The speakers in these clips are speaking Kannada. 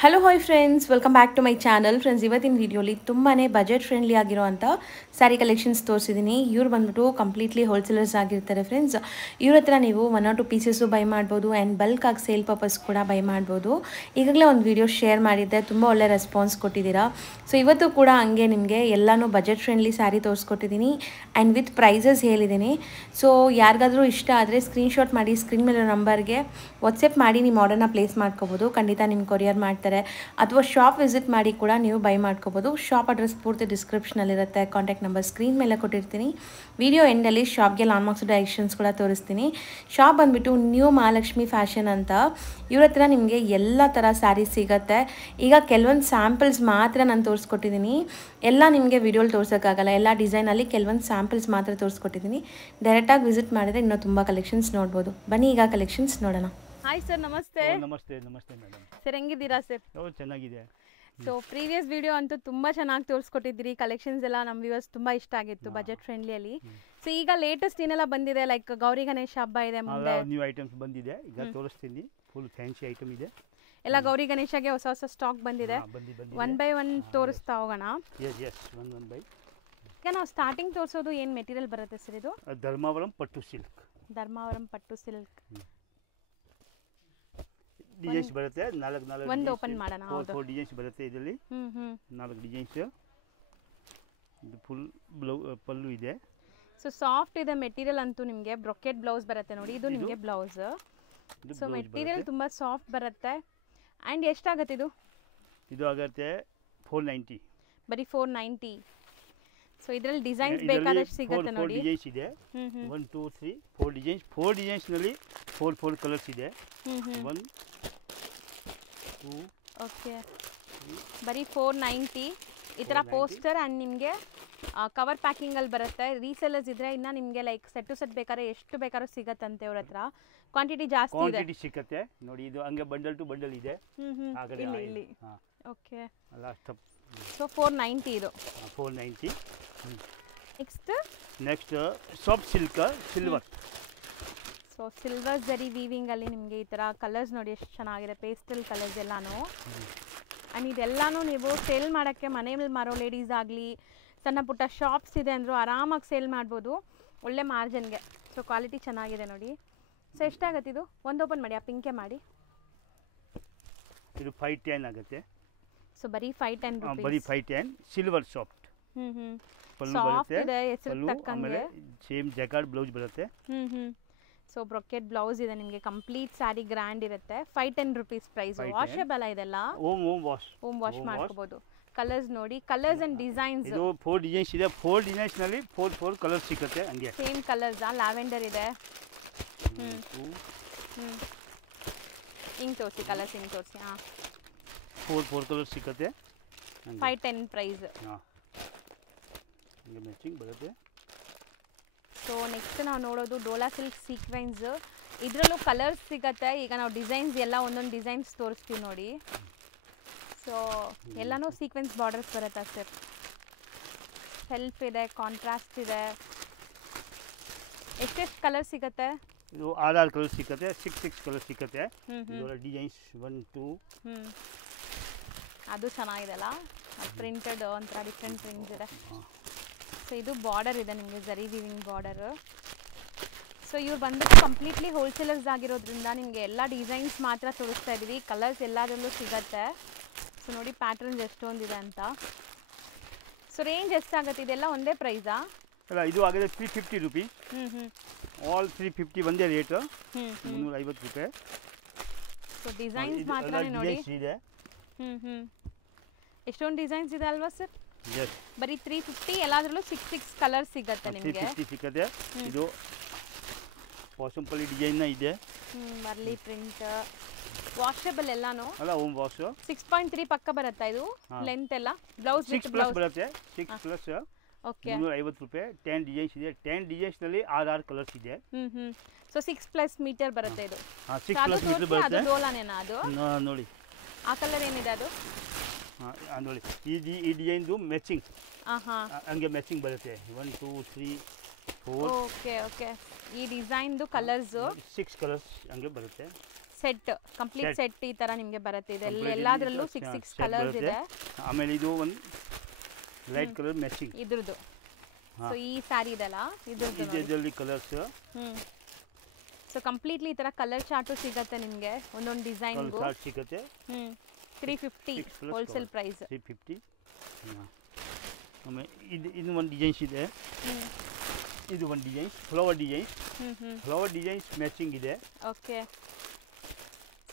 Hello hi friends, welcome back to my channel. Friends, ಇವತ್ತಿನ ವಿಡಿಯೋಲಿ ತುಂಬಾ ಬಜೆಟ್ ಫ್ರೆಂಡ್ಲಿ ಆಗಿರೋಂಥ ಸ್ಯಾರಿ ಕಲೆಕ್ಷನ್ಸ್ ತೋರಿಸಿದ್ದೀನಿ. ಇವ್ರು ಬಂದ್ಬಿಟ್ಟು ಕಂಪ್ಲೀಟ್ಲಿ ಹೋಲ್ಸೇಲರ್ಸ್ ಆಗಿರ್ತಾರೆ ಫ್ರೆಂಡ್ಸ್. ಇವ್ರ ಹತ್ರ ನೀವು 1 or 2 ಪೀಸಸ್ಸು ಬೈ ಮಾಡ್ಬೋದು ಆ್ಯಂಡ್ ಬಲ್ಕ್ ಆಗಿ ಸೇಲ್ ಪರ್ಪಸ್ ಕೂಡ ಬೈ ಮಾಡ್ಬೋದು. ಈಗಾಗಲೇ ಒಂದು ವಿಡಿಯೋ ಶೇರ್ ಮಾಡಿದ್ದೆ, ತುಂಬ ಒಳ್ಳೆ ರೆಸ್ಪಾನ್ಸ್ ಕೊಟ್ಟಿದ್ದೀರಾ. ಸೊ ಇವತ್ತು ಕೂಡ ಹಂಗೆ ನಿಮಗೆ ಎಲ್ಲನೂ ಬಜೆಟ್ ಫ್ರೆಂಡ್ಲಿ ಸ್ಯಾರಿ ತೋರಿಸ್ಕೊಟ್ಟಿದ್ದೀನಿ ಆ್ಯಂಡ್ ವಿತ್ ಪ್ರೈಸಸ್ ಹೇಳಿದ್ದೀನಿ. ಸೊ ಯಾರಿಗಾದರೂ ಇಷ್ಟ ಆದರೆ ಸ್ಕ್ರೀನ್ಶಾಟ್ ಮಾಡಿ ಸ್ಕ್ರೀನ್ ಮೇಲೆ ನಂಬರ್ಗೆ ವಾಟ್ಸಪ್ ಮಾಡಿ ನಿಮ್ಮ ಆರ್ಡರ್ನ ಪ್ಲೇಸ್ ಮಾಡ್ಕೋಬೋದು. ಖಂಡಿತ ನಿಮ್ಮ ಕೊರಿಯರ್ ಮಾಡ್ತಾರೆ. ಅಥವಾ ಶಾಪ್ ವಿಸಿಟ್ ಮಾಡಿ ಕೂಡ ನೀವು ಬೈ ಮಾಡ್ಕೋಬೋದು. ಶಾಪ್ ಅಡ್ರೆಸ್ ಪೂರ್ತಿ ಡಿಸ್ಕ್ರಿಪ್ಷನಲ್ಲಿರುತ್ತೆ, ಕಾಂಟ್ಯಾಕ್ಟ್ ನಂಬರ್ ಸ್ಕ್ರೀನ್ ಮೇಲೆ ಕೊಟ್ಟಿರ್ತೀನಿ. ವಿಡಿಯೋ ಎಂಡಲ್ಲಿ ಶಾಪ್ಗೆ ಲಾಂಡ್ಮಾರ್ಕ್ಸ್ ಡೈರೆಕ್ಷನ್ಸ್ ಕೂಡ ತೋರಿಸ್ತೀನಿ. ಶಾಪ್ ಬಂದುಬಿಟ್ಟು ನ್ಯೂ ಮಹಾಲಕ್ಷ್ಮಿ ಫ್ಯಾಷನ್ ಅಂತ. ಇವ್ರ ಹತ್ರ ನಿಮಗೆ ಎಲ್ಲ ಥರ ಸ್ಯಾರೀಸ್ ಸಿಗುತ್ತೆ. ಈಗ ಕೆಲವೊಂದು ಸ್ಯಾಂಪಲ್ಸ್ ಮಾತ್ರ ನಾನು ತೋರಿಸ್ಕೊಟ್ಟಿದ್ದೀನಿ, ಎಲ್ಲ ನಿಮಗೆ ವಿಡಿಯೋಲಿ ತೋರ್ಸೋಕ್ಕಾಗಲ್ಲ. ಎಲ್ಲ ಡಿಸೈನಲ್ಲಿ ಕೆಲವೊಂದು ಸ್ಯಾಂಪಲ್ಸ್ ಮಾತ್ರ ತೋರಿಸ್ಕೊಟ್ಟಿದ್ದೀನಿ. ಡೈರೆಕ್ಟಾಗಿ ವಿಸಿಟ್ ಮಾಡಿದ್ರೆ ಇನ್ನೂ ತುಂಬ ಕಲೆಕ್ಷನ್ಸ್ ನೋಡ್ಬೋದು. ಬನ್ನಿ ಈಗ ಕಲೆಕ್ಷನ್ಸ್ ನೋಡೋಣ. ಹಾಯ್ ಸರ್, ನಮಸ್ತೆ. ನಮಸ್ತೆ ಮೇಡಮ್. ಸರ್, ಹೆಂಗಿದ್ದೀರಾ ಸರ್? ಚೆನ್ನಾಗಿದೆ. ಸೊ ಪ್ರೀವಿಯಸ್ ವಿಡಿಯೋ ಅಂತೂ ತುಂಬ ಚೆನ್ನಾಗಿ ತೋರಿಸ್ಕೊಟ್ಟಿದ್ದೀರಿ. ಕಲೆಕ್ಷನ್ಸ್ ಎಲ್ಲ ನಮ್ಮ ವ್ಯೂವರ್ಸ್ ತುಂಬ ಇಷ್ಟ ಆಗಿತ್ತು ಬಜೆಟ್ ಫ್ರೆಂಡ್ಲಿಯಲ್ಲಿ. ಸೊ ಈಗ ಲೇಟೆಸ್ಟ್ ಏನೆಲ್ಲ ಬಂದಿದೆ, ಲೈಕ್ ಗೌರಿ ಗಣೇಶ ಹಬ್ಬ ಇದೆ ಮುಂದೆ, ನ್ಯೂ ಐಟಮ್ಸ್ ಬಂದಿದೆ. ಈಗ ತೋರಿಸ್ತೀನಿ. ಫುಲ್ ಫ್ಯಾನ್ಸಿ ಐಟಮ್ ಇದೆ. ಎಲ್ಲ ಗೌರಿ ಗಣೇಶಗೆ ಹೊಸ ಹೊಸ ಸ್ಟಾಕ್ ಬಂದಿದೆ. ಒನ್ ಬೈ ಒನ್ ತೋರಿಸ್ತಾ ಹೋಗೋಣ. ಈಗ ನಾವು ಸ್ಟಾರ್ಟಿಂಗ್ ತೋರಿಸೋದು ಏನು ಮೆಟೀರಿಯಲ್ ಬರುತ್ತೆ ಸರ್? ಇದು ಧರ್ಮಾವರಂ ಪಟ್ಟು ಸಿಲ್ಕ್. ಧರ್ಮಾವರಂ ಪಟ್ಟು ಸಿಲ್ಕ್ ಡಿಸೈನ್ಸ್ ಬರುತ್ತೆ. ನಾಲ್ಕು ಒಂದು ಓಪನ್ ಮಾಡೋಣ. ಹೌದು, 4 ಡಿಸೈನ್ಸ್ ಬರುತ್ತೆ ಇದರಲ್ಲಿ. 4 ಡಿಸೈನ್ಸ್. ಇದು ಫುಲ್ ಪಲ್ಲು ಇದೆ. ಸೊ ಸಾಫ್ಟ್ ಇದೆ ಮೆಟೀರಿಯಲ್ ಅಂತೂ. ನಿಮಗೆ ಬ್ರೊಕೆಟ್ ಬ್ಲೌಸ್ ಬರುತ್ತೆ ನೋಡಿ, ಇದು ನಿಮಗೆ ಬ್ಲೌಸ್. ಸೊ ಮೆಟೀರಿಯಲ್ ತುಂಬ ಸಾಫ್ಟ್ ಬರುತ್ತೆ. ಆ್ಯಂಡ್ ಎಷ್ಟಾಗುತ್ತೆ ಇದು? ಇದು ಆಗುತ್ತೆ 490. ಬರೀ 490. ಸೊ ಇದರಲ್ಲಿ ಡಿಸೈನ್ಸ್ ಬೇಕಾದಷ್ಟು ಸಿಗುತ್ತೆ ನೋಡಿ. 4 ಡಿಸೈನ್ಸ್ ಇದೆ. 1 2 3 4 ಡಿಸೈನ್ಸ್. 4 ಡಿಸೈನ್ಸ್ ನಲ್ಲಿ 4 ಕಲರ್ಸ್ ಇದೆ. 1 2 ಓಕೆ, ಬರೀ 490. ಈ ಥರ ಪೋಸ್ಟರ್ ಆ್ಯಂಡ್ ನಿಮಗೆ ಕವರ್ ಪ್ಯಾಕಿಂಗಲ್ಲಿ ಬರುತ್ತೆ. ರೀಸೆಲ್ಲರ್ಸ್ ಇದ್ರೆ ಇನ್ನು ನಿಮಗೆ ಲೈಕ್ ಸೆಟ್ ಟು ಸೆಟ್ ಬೇಕಾದ್ರೆ ಎಷ್ಟು ಬೇಕಾದ್ರೂ ಸಿಗತ್ತಂತೆ ಅವ್ರ ಹತ್ರ. ಕ್ವಾಂಟಿಟಿ ಜಾಸ್ತಿ ಇದೆ. ಕ್ವಾಂಟಿಟಿ ಸಿಗುತ್ತೆ ನೋಡಿ. ಇದು ಹಂಗೆ ಬಂಡಲ್ ಟು ಬಂಡಲ್ ಇದೆ. ಇಲ್ಲಿ ಓಕೆ. ಲಾಸ್ಟ್ ಸೊ 490 ಇದು. 490. Next soft silk silver. So silver ಜರಿ ವೀವಿಂಗ್ ಅಲ್ಲಿ ನಿಮಗೆ ಈ ಥರ ಕಲರ್ಸ್ ನೋಡಿ ಎಷ್ಟು ಚೆನ್ನಾಗಿದೆ. ಪೇಸ್ಟಲ್ ಕಲರ್ಸ್ ಎಲ್ಲಾನು. ಆ್ಯಂಡ್ ಇದೆಲ್ಲಾನು ನೀವು ಸೇಲ್ ಮಾಡೋಕ್ಕೆ ಮನೆಯಲ್ಲಿ ಮಾರೋ ಲೇಡೀಸ್ ಆಗಲಿ, ಸಣ್ಣ ಪುಟ್ಟ ಶಾಪ್ಸ್ ಇದೆ ಅಂದರೂ ಆರಾಮಾಗಿ ಸೇಲ್ ಮಾಡ್ಬೋದು ಒಳ್ಳೆ ಮಾರ್ಜಿನ್ಗೆ. ಸೊ ಕ್ವಾಲಿಟಿ ಚೆನ್ನಾಗಿದೆ ನೋಡಿ. ಸೊ ಎಷ್ಟಾಗುತ್ತೆ ಇದು? ಒಂದು ಓಪನ್ ಮಾಡಿ, ಆ ಪಿಂಕೆ ಮಾಡಿ. ಇದು 510 ಆಗುತ್ತೆ. ಸೊ ಬರೀ 510 ರೂಪೀಸ್. ಬರೀ 510. Silver soft. ಸಾಫ್ಟ್ ಇದೆ, ಹೆಸರು ತಕ್ಕಂಗೆ. ಸೇಮ್ ಜಕಾರ್ಡ್ ಬ್ಲೌಸ್ ಬರುತ್ತೆ. ಸೊ ಬ್ರೊಕೆಟ್ ಬ್ಲೌಸ್ ಇದೆ ನಿಮಗೆ. ಕಂಪ್ಲೀಟ್ ಸ್ಯಾರಿ ಗ್ರ್ಯಾಂಡ್ ಇರುತ್ತೆ. 510 ರೂಪೀಸ್ ಪ್ರೈಸ್. ವಾಷಬಲ್ ಇದೆಲ್ಲ. ಹೋಮ್ ವಾಶ್ ಮಾಡ್ಕೋಬಹುದು. ಕಲರ್ಸ್ ನೋಡಿ, ಕಲರ್ಸ್ ಅಂಡ್ ಡಿಸೈನ್ಸ್. ಇದು 4 ಡಿಸೈನ್ಸ್ ಇದೆ. 4 ಡಿಸೈನ್ಸ್ ನಲ್ಲಿ 4 ಕಲರ್ಸ್ ಸಿಗುತ್ತೆ. ಹಂಗೆ ಸೇಮ್ ಕಲರ್ಸ್. ಲ್ಯಾವೆಂಡರ್ ಇದೆ. ಹಿಂಗ್ ತೋರಿಸಿ, ಕಲರ್ಸ್ ಹಿಂಗ್ ತೋರಿಸಿ. 4 ಕಲರ್ಸ್ ಸಿಗುತ್ತೆ. 510 ಪ್ರೈಸ್. ಹಿಂಗೆ ಮ್ಯಾಚಿಂಗ್ ಬರುತ್ತೆ. ಸೊ ನೆಕ್ಸ್ಟ್ ನಾವು ನೋಡೋದು ಡೋಲಾ ಸಿಲ್ಕ್ ಸೀಕ್ವೆನ್ಸ್. ಇದರಲ್ಲೂ ಕಲರ್ಸ್ ಸಿಗುತ್ತೆ. ಈಗ ನಾವು ಡಿಸೈನ್ಸ್ ಎಲ್ಲ ಒಂದೊಂದು ಡಿಸೈನ್ಸ್ ತೋರಿಸ್ತೀವಿ ನೋಡಿ. ಸೊ ಎಲ್ಲನೂ ಸೀಕ್ವೆನ್ಸ್ ಬಾರ್ಡರ್ಸ್ ಬರುತ್ತೆ ಸರ್. ಸೆಲ್ಫ್ ಇದೆ, ಕಾಂಟ್ರಾಸ್ಟ್ ಇದೆ. ಎಷ್ಟೆಷ್ಟು ಕಲರ್ ಸಿಗುತ್ತೆ? ಇದು 6 ಕಲರ್ ಸಿಗುತ್ತೆ. 6 ಕಲರ್ ಸಿಗುತ್ತೆ. ಡಿಸೈನ್ಸ್ 1 2. ಅದು ಚೆನ್ನಾಗಿದೆ ಅಲ್ಲ, ಪ್ರಿಂಟೆಡ್ ಒಂಥರ ಡಿಫ್ರೆಂಟ್ ಪ್ರಿಂಟ್ಸ್ ಇದೆ. ಸೊ ಇದು ಬಾರ್ಡರ್ ಇದೆ ನಿಮಗೆ, ಜರಿ ವೀವಿಂಗ್ ಬಾರ್ಡರ್. ಸೊ ಇವ್ರು ಬಂದ್ಬಿಟ್ಟು ಕಂಪ್ಲೀಟ್ಲಿ ಹೋಲ್ಸೇಲರ್ಸ್ ಆಗಿರೋದ್ರಿಂದ ನಿಮಗೆ ಎಲ್ಲ ಡಿಸೈನ್ಸ್ ಮಾತ್ರ ತೋರಿಸ್ತಾ ಇದ್ದೀವಿ. ಕಲರ್ಸ್ ಎಲ್ಲದರಲ್ಲೂ ಸಿಗುತ್ತೆ. ಸೊ ನೋಡಿ ಪ್ಯಾಟರ್ನ್ಸ್ ಎಷ್ಟೊಂದಿದೆ ಅಂತ. ಸೊ ರೇಂಜ್ ಎಷ್ಟಾಗುತ್ತೆ? ಇದೆಲ್ಲ ಒಂದೇ ಪ್ರೈಸಾ? ಅಲ್ಲ, ಇದು ಆಗಿದೆ 350 ರೂಪೀಸ್. ಆಲ್ 350 ಒಂದೇ ರೇಟ್. 350 ರೂಪಾಯಿ. ಸೊ ಡಿಸೈನ್ಸ್ ಮಾತ್ರ ನೋಡಿ. ಎಷ್ಟೊಂದು ಡಿಸೈನ್ಸ್ ಇದೆ ಅಲ್ವಾ ಸರ್? ಬರೀ 350. ಎಲ್ಲಾದ್ರಲ್ಲೂ 6 ಕಲರ್ಸ್ ಸಿಗುತ್ತೆ ನಿಮಗೆ. 350 ಸಿಗುತ್ತೆ. ಇದು ಪಾಸಂಪಲ್ಲಿ ಡಿಸೈನ್ ಇದೆ. ಮರ್ಲಿ ಪ್ರಿಂಟ್. ವಾಷಬಲ್ ಎಲ್ಲಾನು ಅಲ್ಲ, ಹೋಮ್ ವಾಶ್. 6.3 ಪಕ್ಕ ಬರುತ್ತೆ ಇದು ಲೆಂತ್ ಎಲ್ಲ. ಬ್ಲೌಸ್ 6 ಪ್ಲಸ್ ಬರುತ್ತೆ. 6 ಪ್ಲಸ್. ಓಕೆ, 350 ರೂಪಾಯಿ. 10 ಡಿಸೈನ್ಸ್ ಇದೆ. 10 ಡಿಸೈನ್ಸ್ ನಲ್ಲಿ 6 ಕಲರ್ಸ್ ಇದೆ. ಸೊ 6+ ಮೀಟರ್ ಬರುತ್ತೆ ಇದು. 6+ ಮೀಟರ್ ಬರುತ್ತೆ. ಅದು ಡೋಲಾನೇನಾ? ಅದು ನೋಡಿ. ಆ ಕಲರ್ ಏನಿದೆ ಅದು? ನೋಡಿ, ಈ ಡಿಸೈನ್ದು ಮ್ಯಾಚಿಂಗ್ ಹಂಗೆ ಮ್ಯಾಚಿಂಗ್ ಬರುತ್ತೆ. 1 2 3 4. ಓಕೆ. ಈ ಡಿಸೈನ್ದು ಕಲರ್ಸ್ 6 ಕಲರ್ಸ್ ಹಂಗೆ ಬರುತ್ತೆ. ಸೆಟ್ ಕಂಪ್ಲೀಟ್ ಸೆಟ್ ಈ ತರ ನಿಮಗೆ ಬರುತ್ತೆ. ಇದೆಲ್ಲ ಎಲ್ಲಾದ್ರಲ್ಲೂ 6 ಕಲರ್ಸ್ ಇದೆ. ಆಮೇಲೆ ಇದು ಒಂದು ಲೈಟ್ ಕಲರ್ ಮ್ಯಾಚಿಂಗ್ ಇದ್ರದ್ದು. ಸೊ ಈ ಸ್ಯಾರಿ ಇದೆಲ್ಲ ಇದರಲ್ಲಿ ಕಲರ್ಸ್. ಸೊ ಕಂಪ್ಲೀಟ್ಲಿ ಈ ತರ ಕಲರ್ ಚಾರ್ಟು ಸಿಗುತ್ತೆ ನಿಮಗೆ ಒಂದೊಂದು ಡಿಸೈನ್ಗೂ. ಚಾರ್ಟ್ ಸಿಗುತ್ತೆ. 350 ಹೋಲ್ಸೇಲ್ ಪ್ರೈಸ್. 350. ಆಮೇಲೆ ಇದು ಒಂದು ಡಿಸೈನ್ಸ್ ಇದೆ. ಇದು ಒಂದು designs flower designs. Flower designs matching ಇದೆ. ಓಕೆ.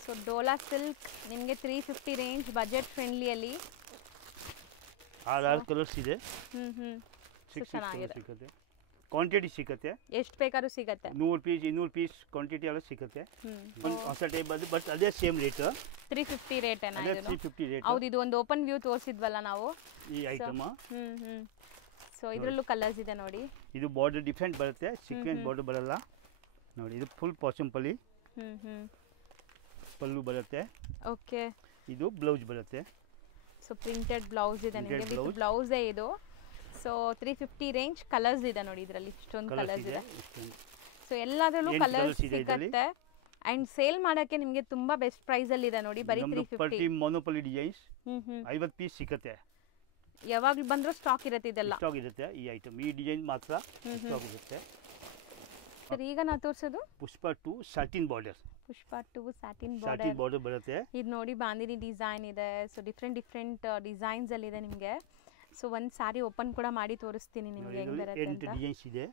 ಸೊ ಡೋಲಾ ಸಿಲ್ಕ್ ನಿಮಗೆ 350 ರೇಂಜ್ ಬಜೆಟ್ ಫ್ರೆಂಡ್ಲಿಯಲ್ಲಿ 6 ಕಲರ್ಸ್ ಇದೆ. 6 ಚೆನ್ನಾಗಿದೆ. ಸಿಗುತ್ತೆ. ಕ್ವಾಂಟಿಟಿ ಸಿಗುತ್ತೆ. ಎಷ್ಟು ಬೇಕಾದ್ರೂ ಸಿಗುತ್ತೆ. 100 ಪೀಸ್ 200 ಪೀಸ್ ಕ್ವಾಂಟಿಟಿ ಎಲ್ಲ ಸಿಗುತ್ತೆ. ಒಂದು ಹೊಸ ಟೈಪ್ ಅದು ಬಟ್ ಅದೇ ಸೇಮ್ ರೇಟ್ 350 ರೇಟ್ ಏನ ಇದು? 350 ರೇಟ್. ಹೌದು, ಇದು ಒಂದು ಓಪನ್ ವ್ಯೂ ತೋರಿಸಿದ್ವಲ್ಲ ನಾವು ಈ ಐಟಮ್. ಸೊ ಇದರಲ್ಲೂ ಕಲರ್ಸ್ ಇದೆ ನೋಡಿ. ಇದು ಬಾರ್ಡರ್ ಡಿಫರೆಂಟ್ ಬರುತ್ತೆ, ಸೀಕ್ವೆನ್ಸ್ ಬಾರ್ಡರ್ ಬರಲ್ಲ ನೋಡಿ. ಇದು ಫುಲ್ ಪಾಸಂಪಲ್ಲಿ ಪಲ್ಲು ಬರುತ್ತೆ. ಓಕೆ. ಇದು ಬ್ಲೌಸ್ ಬರುತ್ತೆ. ಸೊ ಪ್ರಿಂಟೆಡ್ ಬ್ಲೌಸ್ ಇದೆ ನಿಮಗೆ, ವಿತ್ ಬ್ಲೌಸೇ ಇದು. ಸೊ 350 ರೇಂಜ್ ಕಲರ್ಸ್ ಇದೆ ನೋಡಿ, ಇದರಲ್ಲಿ ಇಷ್ಟೊಂದು ಕಲರ್ಸ್ ಇದೆ. ಸೊ ಎಲ್ಲದರಲ್ಲೂ ಕಲರ್ಸ್ ಸಿಗುತ್ತೆ. ಅಂಡ್ ಸೇಲ್ ಮಾಡಕ್ಕೆ ನಿಮಗೆ ತುಂಬಾ ಬೆಸ್ಟ್ ಪ್ರೈಸ್ ಅಲ್ಲಿ ಇದೆ ನೋಡಿ, ಬರೀ 350. ಮೊನೋಪಲಿ ಡಿಸೈನ್ಸ್ 50 ಪೀಸ್ ಸಿಗುತ್ತೆ. ಯಾವಾಗಲೂ ಬಂದರೂ ಸ್ಟಾಕ್ ಇರುತ್ತೆ, ಇದೆಲ್ಲ ಸ್ಟಾಕ್ ಇರುತ್ತೆ. ಈ ಐಟಮ್ ಈ ಡಿಸೈನ್ ಮಾತ್ರ ಸ್ಟಾಕ್ ಇರುತ್ತೆ. ಸರ್ ಈಗ ನಾ ತೋರಿಸೋದು ಪುಷ್ಪ 2 ಸಾಟಿನ್ ಬಾರ್ಡರ್. ಪುಷ್ಪ 2 ಸ್ಯಾಟಿನ್ ಬಾರ್ಡರ್ ಬರುತ್ತೆ. ಇದು ನೋಡಿ ಬಾಂದಿನಿ ಡಿಸೈನ್ ಇದೆ. ಸೊ ಡಿಫ್ರೆಂಟ್ ಡಿಸೈನ್ಸ್ ಅಲ್ಲಿ ಇದೆ ನಿಮಗೆ. ಸೊ ಒಂದು ಸಾರಿ ಓಪನ್ ಕೂಡ ಮಾಡಿ ತೋರಿಸ್ತೀನಿ ನಿಮಗೆ ಹೆಂಗ್ ಬರುತ್ತೆ ಅಂತ. 8 ಡಿಸೈನ್ಸ್ ಇದೆ.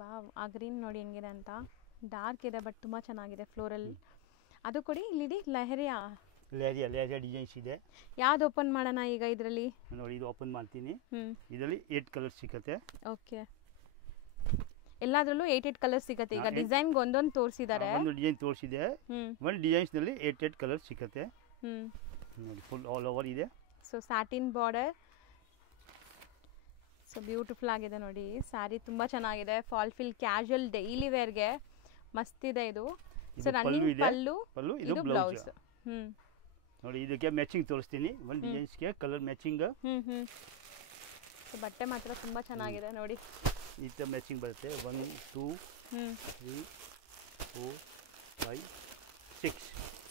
ವಾವ್, ಆ ಗ್ರೀನ್ ನೋಡಿ ಹೆಂಗಿದೆ ಅಂತ. ಡಾರ್ಕ್ ಇದೆ ಬಟ್ ತುಂಬಾ ಚೆನ್ನಾಗಿದೆ ಫ್ಲೋರಲ್. ಅದು ಕೊಡಿ ಇಲ್ಲಿ ಲೆಹರಿಯಾ ಡಿಸೈನ್ಸ್ ಇದೆ. ಯಾವ್ದು ಓಪನ್ ಮಾಡೋಣ ಈಗ ಇದರಲ್ಲಿ? ನೋಡಿ ಇದು ಓಪನ್ ಮಾಡ್ತೀನಿ. ಇದರಲ್ಲಿ 8 ಕಲರ್ ಸಿಗುತ್ತೆ. ಓಕೆ. ಎಲ್ಲಾದ್ರಲ್ಲೂ 8 ಕಲರ್ ಸಿಗುತ್ತೆ. ಈಗ ಡಿಸೈನ್ ಒಂದೊಂದು ತೋರಿಸಿದ್ದಾರೆ. ಒಂದು ಡಿಸೈನ್ ತೋರಿಸಿದೆ. ಒಂದು ಡಿಸೈನ್ಸ್ ನಲ್ಲಿ 8 ಕಲರ್ ಸಿಗುತ್ತೆ. ನೋಡಿ ಫುಲ್ ಆಲ್ ಓವರ್ ಇದೆ. So satin border. So beautiful ಆಗಿದೆ ನೋಡಿ ಸ್ಯಾರಿ, ತುಂಬಾ ಚೆನ್ನಾಗಿದೆ. ಫಾಲ್ ಫಿಲ್ ಕ್ಯಾಶುಯಲ್ ಡೈಲಿ ವೇರ್ಗೆ ಮಸ್ತ್ ಇದೆ ಇದು. ಸೊ ರನ್ನಿಂಗ್ ಪಲ್ಲು, ಇದು ಬ್ಲೌಸ್. ನೋಡಿ ಇದಕ್ಕೆ ಮ್ಯಾಚಿಂಗ್ ತೋರಿಸ್ತೀನಿ. ಒಂದು ಡಿಸೈನ್ಸ್ಗೆ ಕಲರ್ ಮ್ಯಾಚಿಂಗ್. ಸೊ ಬಟ್ಟೆ ಮಾತ್ರ ತುಂಬಾ ಚೆನ್ನಾಗಿದೆ ನೋಡಿ. ಈ ತರ ಮ್ಯಾಚಿಂಗ್ ಬರುತ್ತೆ. 1 2 3 4 5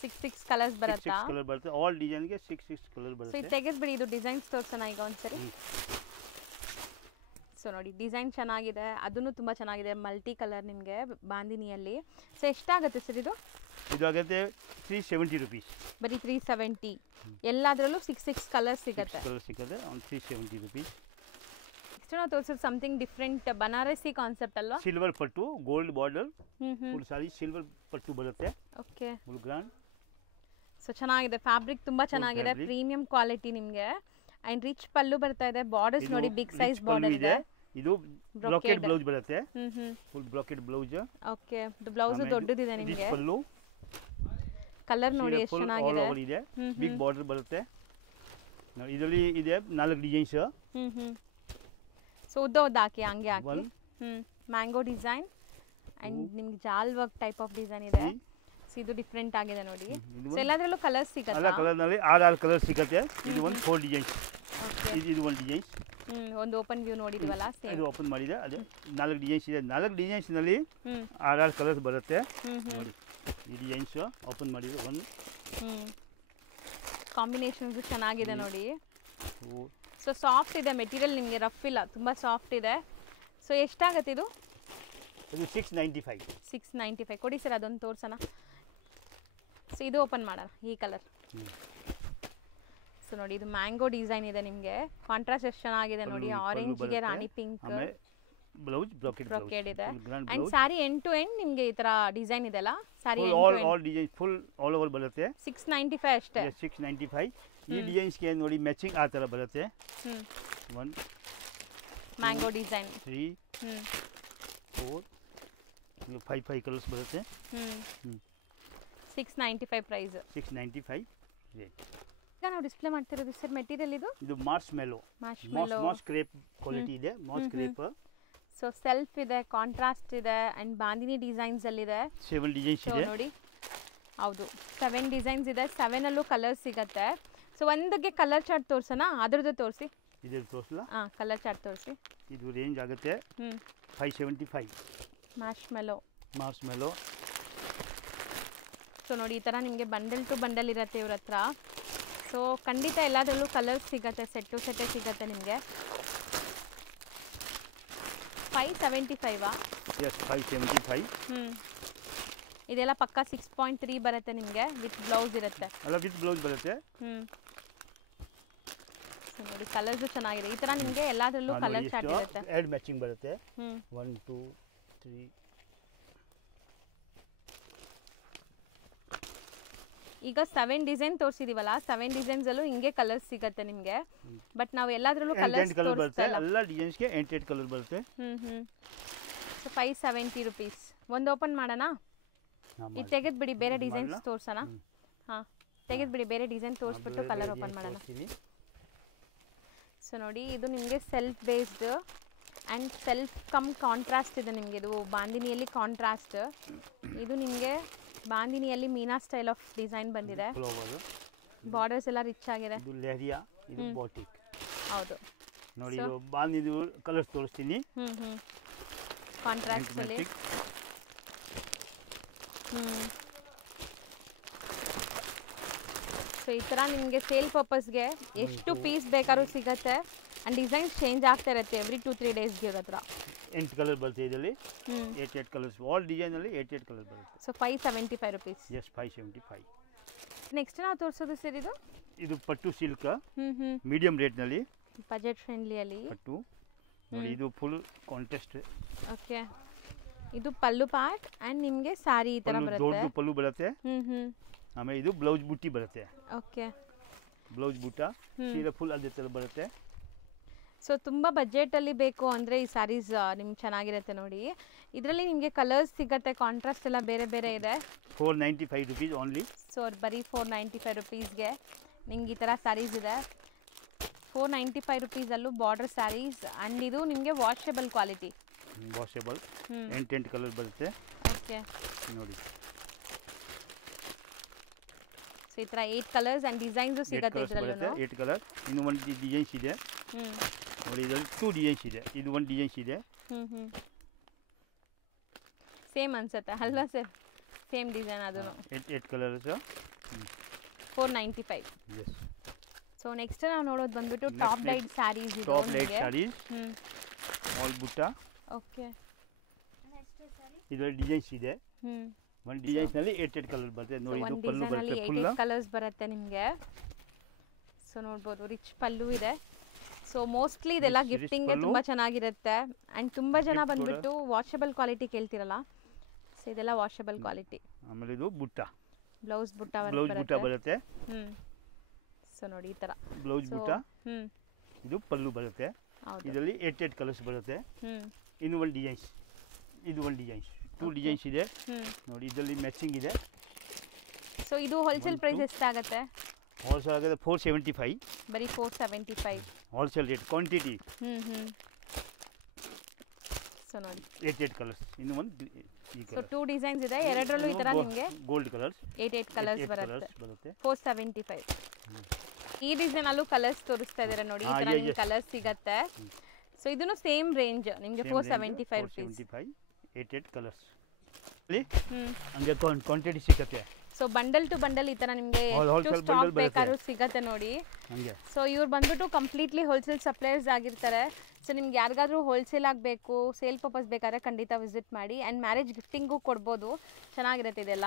6 ಕಲರ್ಸ್ ಬರುತ್ತೆ. 6 ಕಲರ್ ಬರುತ್ತೆ. ಆಲ್ ಡಿಸೈನ್ ಗೆ 6 ಕಲರ್ ಬರುತ್ತೆ. ಸೊ ಇದು ತೆಗೆದ್ಬಿಡಿ, ಇದು ಡಿಸೈನ್ಸ್ ತೋರಿಸೋಣ ಈಗ ಒಂದ್ಸರಿ. ಸೊ ನೋಡಿ ಡಿಸೈನ್ ಚೆನ್ನಾಗಿದೆ, ಅದನ್ನು ತುಂಬ ಚೆನ್ನಾಗಿದೆ. ಮಲ್ಟಿ ಕಲರ್ ನಿಮಗೆ ಬಾಂದಿನಿಯಲ್ಲಿ. ಸೊ ಎಷ್ಟಾಗುತ್ತೆ ಸರ್ ಇದು? ಇದು ಆಗುತ್ತೆ 370 ರುಪೀಸ್. ಬರೀ 370. ಎಲ್ಲದರಲ್ಲೂ 6 ಕಲರ್ಸ್ ಸಿಗುತ್ತೆ. ಕಲರ್ ಸಿಗುತ್ತೆ ಆನ್ 370 ರುಪೀಸ್. ನೆಕ್ಸ್ಟ್ ನಾವು ತೋರಿಸೋದು ಸಮಥಿಂಗ್ ಡಿಫ್ರೆಂಟ್ ಬನಾರಸಿ ಕಾನ್ಸೆಪ್ಟ್ ಅಲ್ವಾ? ಸಿಲ್ವರ್ ಪಟ್ಟು, gold border, full sari silver ಪಟ್ಟು ಬರುತ್ತೆ. ಓಕೆ. Full grand. ಸೊ ಚೆನ್ನಾಗಿದೆ, ಫ್ಯಾಬ್ರಿಕ್ ತುಂಬಾ ಚೆನ್ನಾಗಿದೆ, ಪ್ರೀಮಿಯಂ ಕ್ವಾಲಿಟಿ ನಿಮಗೆ. ಅಂಡ್ ರಿಚ್ ಪಲ್ಲು ಬರ್ತಾ ಇದೆ. ಬಾರ್ಡರ್ಸ್ ನೋಡಿ ಬಿಗ್ ಸೈಜ್ ಬಾರ್ಡರ್ ಇದೆ. ಇದು ಬ್ರಾಕೆಟ್ ಬ್ಲೌಸ್ ಬರುತ್ತೆ. Full bracket blouse. Okay. Blouse ದೊಡ್ಡದಿದೆ ನಿಮಗೆ. ಪಲ್ಲು ಕಲರ್ ನೋಡಿ ಎಷ್ಟು ಚೆನ್ನಾಗಿದೆ. ಇದೆ. ಬಿಗ್ ಬಾರ್ಡರ್ ಬರುತ್ತೆ. ಇದರಲ್ಲಿ ಇದೆ 4 ಡಿಸೈನ್ಸ್. ಸೊ ಉದ್ದ ಹಾಕಿ ಹಂಗೆ ಹಾಕಿ. ಮ್ಯಾಂಗೋ ಡಿಸೈನ್ ಅಂಡ್ ನಿಮ್ಗೆ ಜಾಲ್ ವರ್ಕ್ ಟೈಪ್ ಆಫ್ ಡಿಸೈನ್ ಇದೆ. ಸೊ ಇದು ಡಿಫ್ರೆಂಟ್ ಆಗಿದೆ ನೋಡಿ. ಸೊ ಎಲ್ಲದರಲ್ಲೂ ಕಲರ್ಸ್ ಸಿಗುತ್ತೆ. ಎಲ್ಲ ಕಲರ್ ನಲ್ಲಿ 6 ಕಲರ್ ಸಿಗುತ್ತೆ. ಇದು ಒಂದು 4 ಡಿಸೈನ್ಸ್. ಇದು ಒಂದು ಡಿಸೈನ್ಸ್. ಒಂದು ಓಪನ್ ವ್ಯೂ ನೋಡಿದ್ವಲ್ಲ, ಸೇಮ್ ಇದು ಓಪನ್ ಮಾಡಿದೆ. ಅದೇ 4 ಡಿಸೈನ್ಸ್ ಇದೆ. 4 ಡಿಸೈನ್ಸ್ ನಲ್ಲಿ 6 ಕಲರ್ಸ್ ಬರುತ್ತೆ. ನೋಡಿ ಈ ಡಿಸೈನ್ಸ್ ಓಪನ್ ಮಾಡಿದ್ರೆ ಒಂದು ಕಾಂಬಿನೇಷನ್ಸ್ ಚೆನ್ನಾಗಿದೆ ನೋಡಿ. ಸೊ ಸಾಫ್ಟ್ ಇದೆ ಮೆಟೀರಿಯಲ್, ನಿಮಗೆ ರಫ್ ಇಲ್ಲ, ತುಂಬ ಸಾಫ್ಟ್ ಇದೆ. ಸೊ ಎಷ್ಟಾಗುತ್ತೆ ಇದು? ಇದು 695. 695 ಕೊಡಿ ಸರ್, ಅದೊಂದು ತೋರ್ಸೋಣ. ಸೊ ಇದು ಓಪನ್ ಮಾಡೋಣ, ಈ ಕಲರ್. ಸೊ ನೋಡಿ ಇದು ಮ್ಯಾಂಗೋ ಡಿಸೈನ್ ಇದೆ ನಿಮಗೆ. ಕಾಂಟ್ರಾಸ್ಟ್ ಎಷ್ಟು ಚೆನ್ನಾಗಿದೆ ನೋಡಿ. ಆರೆಂಜ್ಗೆ ರಾಣಿ ಪಿಂಕ್ ಬ್ಲೌಸ್ ಬ್ರಾಕೆಟ್ ಇದೆ. And sari end to end ನಿಮಗೆ ಈ ತರ ಡಿಸೈನ್ ಇದೆ ಅಲ್ಲ sari? All design full all over ಬರುತ್ತೆ. 695 ಅಷ್ಟೇ. 695. ಈ ಡಿಸೈನ್ಸ್ ಗೆ ನೋಡಿ ಮ್ಯಾಚಿಂಗ್ ಆ ತರ ಬರುತ್ತೆ. 1 ಮ್ಯಾಂಗೋ ಡಿಸೈನ್ 3 4 5 ಕಲರ್ಸ್ ಬರುತ್ತೆ. 695 ಪ್ರೈಸ್. 695 ರೇಟ್. ಈಗ ನಾವು ಡಿಸ್ಪ್ಲೇ ಮಾಡ್ತಿರೋದು ಸರ್ ಮೆಟೀರಿಯಲ್ ಇದು ಮಾರ್ಸ್ ಕ್ರೇಪ್ ಕ್ವಾಲಿಟಿ ಇದೆ. Moss crepe. ಸೊ ಸೆಲ್ಫ್ ಇದೆ, ಕಾಂಟ್ರಾಸ್ಟ್ ಇದೆ ಅಂಡ್ ಬಾಂದಿನಿ ಡಿಸೈನ್ಸ್ ಅಲ್ಲಿ ಇದೆ. 7 ಡಿಸೈನ್ಸ್ ಇದೆ ನೋಡಿ. ಹೌದು 7 ಡಿಸೈನ್ಸ್ ಇದೆ. 7 ಅಲ್ಲೂ ಕಲರ್ ಸಿಗುತ್ತೆ. ಸೊ ಒಂದಕ್ಕೆ ಕಲರ್ ಚಾರ್ಟ್ ತೋರ್ಸೋಣ, ಅದ್ರದ್ದು ತೋರಿಸಿ. ಇದ್ರ ತೋರಿಸಲ್ಲ? ಕಲರ್ ಚಾರ್ಟ್ ತೋರಿಸಿ. ಇದು ರೇಂಜ್ ಆಗುತ್ತೆ 575. ಮಾರ್ಸ್ ಮೆಲೋ ಸೊ ನೋಡಿ ಈ ಥರ ನಿಮಗೆ ಬಂಡಲ್ ಟು ಬಂಡಲ್ ಇರುತ್ತೆ ಇವ್ರ ಹತ್ರ. ಸೊ ಖಂಡಿತ ಎಲ್ಲದರಲ್ಲೂ ಕಲರ್ಸ್ ಸಿಗುತ್ತೆ, ಸೆಟ್ ಟು ಸೆಟ್ಟೇ ಸಿಗುತ್ತೆ ನಿಮಗೆ. 575 ಎಸ್ 575. ಇದೆಲ್ಲ ಪಕ್ಕ 6.3 ಬರುತ್ತೆ ನಿಮಗೆ, ವಿತ್ ಬ್ಲೌಸ್ ಇರುತ್ತೆ ಅಲ್ಲ, ವಿತ್ ಬ್ಲೌಸ್ ಬರುತ್ತೆ. ಸೊ ನೋಡಿ ಕಲರ್ಸು ಚೆನ್ನಾಗಿದೆ. ಈ ಥರ ನಿಮಗೆ ಎಲ್ಲದರಲ್ಲೂ ಕಲರ್ ಚಾರ್ಟ್ ಇರುತ್ತೆ. ಎರಡು ಮ್ಯಾಚಿಂಗ್ ಬರುತ್ತೆ. 1 2 3. ಈಗ 7 ಡಿಸೈನ್ ತೋರಿಸಿದೀವಲ್ಲ, 7 ಡಿಸೈನ್ಸಲ್ಲೂ ಹಿಂಗೆ ಕಲರ್ಸ್ ಸಿಗುತ್ತೆ ನಿಮಗೆ. ಬಟ್ ನಾವು ಎಲ್ಲದರಲ್ಲೂ ಕಲರ್ಸ್ ಬರುತ್ತೆ, ಎಲ್ಲ ಡಿಸೈನ್ಸ್ಗೆ 8 ಕಲರ್ ಬರುತ್ತೆ. So 570 rupees. ಒಂದು ಓಪನ್ ಮಾಡೋಣ, ಇದು ತೆಗೆದ್ಬಿಡಿ, ಬೇರೆ ಡಿಸೈನ್ಸ್ ತೋರ್ಸೋಣ. ಹಾಂ, ತೆಗೆದ್ಬಿಡಿ, ಬೇರೆ ಡಿಸೈನ್ ತೋರಿಸ್ಬಿಟ್ಟು ಕಲರ್ ಓಪನ್ ಮಾಡೋಣ. ಸೊ ನೋಡಿ ಇದು ನಿಮಗೆ self based and self come contrast ಇದೆ ನಿಮಗೆ. ಇದು ಬಾಂದಿನಿಯಲ್ಲಿ ಕಾಂಟ್ರಾಸ್ಟ್, ಇದು ನಿಮಗೆ ಬಾಂದಿನಿಯಲ್ಲಿ ಮೀನಾ ಸ್ಟೈಲ್ ಆಫ್ ಡಿಸೈನ್ ಬಂದಿದೆ. ಬಾರ್ಡರ್ಸ್ ಎಲ್ಲ ರಿಚ್ ಆಗಿದೆ. ಇದು ಲೆಹರಿಯಾ, ಇದು ಬಾಟಿಕ್. ಹೌದು ನೋಡಿ ಇದು ಬಾಂದಿದು ಕಲರ್ಸ್ ತೋರಿಸ್ತೀನಿ. ಕಾಂಟ್ರಾಸ್ಟ್ ಅಲ್ಲಿ. ಸೊ ಈ ಥರ ನಿಮಗೆ ಸೇಲ್ ಪರ್ಪಸ್ಗೆ ಎಷ್ಟು ಪೀಸ್ ಬೇಕಾದ್ರೂ ಸಿಗುತ್ತೆ. ಆ್ಯಂಡ್ ಡಿಸೈನ್ಸ್ ಚೇಂಜ್ ಆಗ್ತಾ ಇರುತ್ತೆ ಎವ್ರಿ 2-3 ಡೇಸ್ಗೆ ಇವ್ರ ಹತ್ರ. 8 ಕಲರ್ ಬರುತ್ತೆ ಇದರಲ್ಲಿ. 8 ಕಲರ್ಸ್, ಆಲ್ ಡಿಸೈನಲ್ಲಿ 8 ಕಲರ್ ಬರುತ್ತೆ. So 575 rupees. ಎಸ್ 575. ನೆಕ್ಸ್ಟ್ ನಾವು ತೋರಿಸೋದು ಸರ್ ಇದು ಪಟ್ಟು ಸಿಲ್ಕ್, ಮೀಡಿಯಂ ರೇಟ್ನಲ್ಲಿ, ಬಜೆಟ್ ಫ್ರೆಂಡ್ಲಿಯಲ್ಲಿ ಪಟ್ಟು. ನೋಡಿ ಇದು ಫುಲ್ ಕಾಂಟ್ರಾಸ್ಟ್. ಓಕೆ, ಇದು ಪಲ್ಲು ಪಾರ್ಟ್ ಆ್ಯಂಡ್ ನಿಮಗೆ ಸ್ಯಾರಿ ಈ ಥರ ಬರುತ್ತೆ. ದೊಡ್ಡ ಪಲ್ಲು ಬರುತ್ತೆ. ಆಮೇಲೆ ಇದು ಬ್ಲೌಸ್ ಬುಟ್ಟಿ ಬರುತ್ತೆ. ಓಕೆ, ಬ್ಲೌಸ್ ಬುಟ್ಟ ಸೀರೆ ಫುಲ್ ಅದೇ ಥರ ಬರುತ್ತೆ. ಸೊ ತುಂಬ ಬಜೆಟಲ್ಲಿ ಬೇಕು ಅಂದರೆ ಈ ಸ್ಯಾರೀಸ್ ನಿಮ್ಗೆ ಚೆನ್ನಾಗಿರುತ್ತೆ ನೋಡಿ. ಇದರಲ್ಲಿ ನಿಮಗೆ ಕಲರ್ಸ್ ಸಿಗುತ್ತೆ, ಕಾಂಟ್ರಾಸ್ಟ್ ಎಲ್ಲ ಬೇರೆ ಬೇರೆ ಇದೆ. 495 rupees ಓನ್ಲಿ. ಸೊ ಬರೀ 495 rupeesಗೆ ನಿಮ್ಗೆ ಈ ಥರ ಸ್ಯಾರೀಸ್ ಇದೆ. 495 rupeesಲ್ಲೂ ಬಾರ್ಡರ್ ಸ್ಯಾರೀಸ್ ಆ್ಯಂಡ್ ಇದು ನಿಮಗೆ ವಾಷೇಬಲ್ ಕ್ವಾಲಿಟಿ. ವಾಷೇಬಲ್ 8 ಕಲರ್ ಬರುತ್ತೆ. ಓಕೆ ನೋಡಿ, ಸೊ ಈ ಥರ 8 ಕಲರ್ಸ್ ಆ್ಯಂಡ್ ಡಿಸೈನ್ಸು ಸಿಗುತ್ತೆ ಇದರಲ್ಲೂ. 8 ಕಲರ್. ಇನ್ನು ಒಂದು ಡಿಸೈನ್ಸ್ ಇದೆ ನೋಡಿ, ಇದರಲ್ಲಿ 2 ಡಿಸೈನ್ಸ್ ಇದೆ. ಇದು ಒಂದು ಡಿಸೈನ್ಸ್ ಇದೆ. ಸೇಮ್ ಅನ್ಸುತ್ತೆ ಅಲ್ಲ ಸರ್? ಸೇಮ್ ಡಿಸೈನ್ ಅದು. 8 ಕಲರ್ಸ್. 495. ಎಸ್. ಸೊ ನೆಕ್ಸ್ಟ್ ನಾವು ನೋಡೋದು ಬಂದ್ಬಿಟ್ಟು ಟಾಪ್ ಲೈಟ್ ಸ್ಯಾರೀಸ್ ಇದೆ. ಟಾಪ್ ಲೈಟ್ ಸ್ಯಾರೀಸ್, ಆಲ್ ಬುಟ್ಟ. ಓಕೆ, ಇದರಲ್ಲಿ ಡಿಸೈನ್ಸ್ ಇದೆ. ಒಂದು ಡಿಸೈನ್ಸ್ನಲ್ಲಿ 8 ಕಲರ್ ಬರುತ್ತೆ. ನೋಡಿ ಇದು ಪಲ್ಲು ಬರುತ್ತೆ, ಫುಲ್ 8 ಕಲರ್ಸ್ ಬರುತ್ತೆ ನಿಮಗೆ. ಸೊ ನೋಡ್ಬೋದು ರಿಚ್ ಪಲ್ಲು ಇದೆ. ಸೊ ಮೋಸ್ಟ್ಲಿ ಇದೆಲ್ಲ ಗಿಫ್ಟಿಂಗ್ಗೆ ತುಂಬ ಚೆನ್ನಾಗಿರುತ್ತೆ. ಆ್ಯಂಡ್ ತುಂಬ ಜನ ಬಂದ್ಬಿಟ್ಟು ವಾಷಬಲ್ ಕ್ವಾಲಿಟಿ ಕೇಳ್ತಿರಲ್ಲ, ಸೊ ಇದೆಲ್ಲ ವಾಷಬಲ್ ಕ್ವಾಲಿಟಿ. ಆಮೇಲೆ ಇದು ಬುಟ್ಟ, ಬ್ಲೌಸ್ ಬುಟ್ಟ ಬರುತ್ತೆ. ಸೊ ನೋಡಿ ಈ ಥರ ಬ್ಲೌಸ್ ಬುಟ್ಟ. ಇದು ಪಲ್ಲು ಬರುತ್ತೆ. ಇದರಲ್ಲಿ 8 ಕಲರ್ಸ್ ಬರುತ್ತೆ. ಇನ್ನು ಒಂದು ಡಿಸೈನ್ಸ್, ಇದು ಒಂದು ಡಿಸೈನ್ಸ್, 2 ಡಿಸೈನ್ಸ್ ಇದೆ ನೋಡಿ. ಇದರಲ್ಲಿ ಮ್ಯಾಚಿಂಗ್ ಇದೆ. ಸೊ ಇದು ಹೋಲ್ಸೇಲ್ ಪ್ರೈಸ್ ಎಷ್ಟಾಗುತ್ತೆ? ಹೋಲ್ಸೇಲ್ ಆಗಿದೆ 475. ಬರೀ 475 ಹೋಲ್ಸೇಲ್ ರೇಟ್. ಕ್ವಾಂಟಿಟಿ. ಸೊ ನೋಡಿ 8 ಕಲರ್ಸ್. ಇನ್ನು ಒಂದು ಸೊ 2 ಡಿಸೈನ್ಸ್ ಇದೆ, ಎರಡರಲ್ಲೂ ಈ ಥರ ನಿಮಗೆ ಗೋಲ್ಡ್ ಕಲರ್ಸ್ 8 ಕಲರ್ಸ್ ಬರುತ್ತೆ. 475. ಈ ಡಿಸೈನಲ್ಲೂ ಕಲರ್ಸ್ ತೋರಿಸ್ತಾ ಇದ್ದಾರೆ ನೋಡಿ, ಈ ಥರ ನಿಮ್ಗೆ ಕಲರ್ಸ್ ಸಿಗತ್ತೆ. ಸೊ ಇದನ್ನು ಸೇಮ್ ರೇಂಜ್ ನಿಮಗೆ 475 rupees. 8 ಕಲರ್ಸ್ ಹಂಗೆ ಕ್ವಾಂಟಿಟಿ ಸಿಗುತ್ತೆ. ಸೊ ಬಂಡಲ್ ಟು ಬಂಡಲ್ ಈ ಥರ ನಿಮಗೆ ಎಷ್ಟು ಸ್ಟಾಕ್ ಬೇಕಾದ್ರೂ ಸಿಗತ್ತೆ ನೋಡಿ. ಸೊ ಇವ್ರು ಬಂದ್ಬಿಟ್ಟು ಕಂಪ್ಲೀಟ್ಲಿ ಹೋಲ್ಸೇಲ್ ಸಪ್ಲೈಯರ್ಸ್ ಆಗಿರ್ತಾರೆ. ಸೊ ನಿಮ್ಗೆ ಯಾರಿಗಾದ್ರೂ ಹೋಲ್ಸೇಲ್ ಆಗಬೇಕು, ಸೇಲ್ ಪರ್ಪಸ್ ಬೇಕಾದ್ರೆ ಖಂಡಿತ ವಿಸಿಟ್ ಮಾಡಿ. ಆ್ಯಂಡ್ ಮ್ಯಾರೇಜ್ ಗಿಫ್ಟಿಂಗು ಕೊಡ್ಬೋದು, ಚೆನ್ನಾಗಿರುತ್ತೆ ಇದೆಲ್ಲ.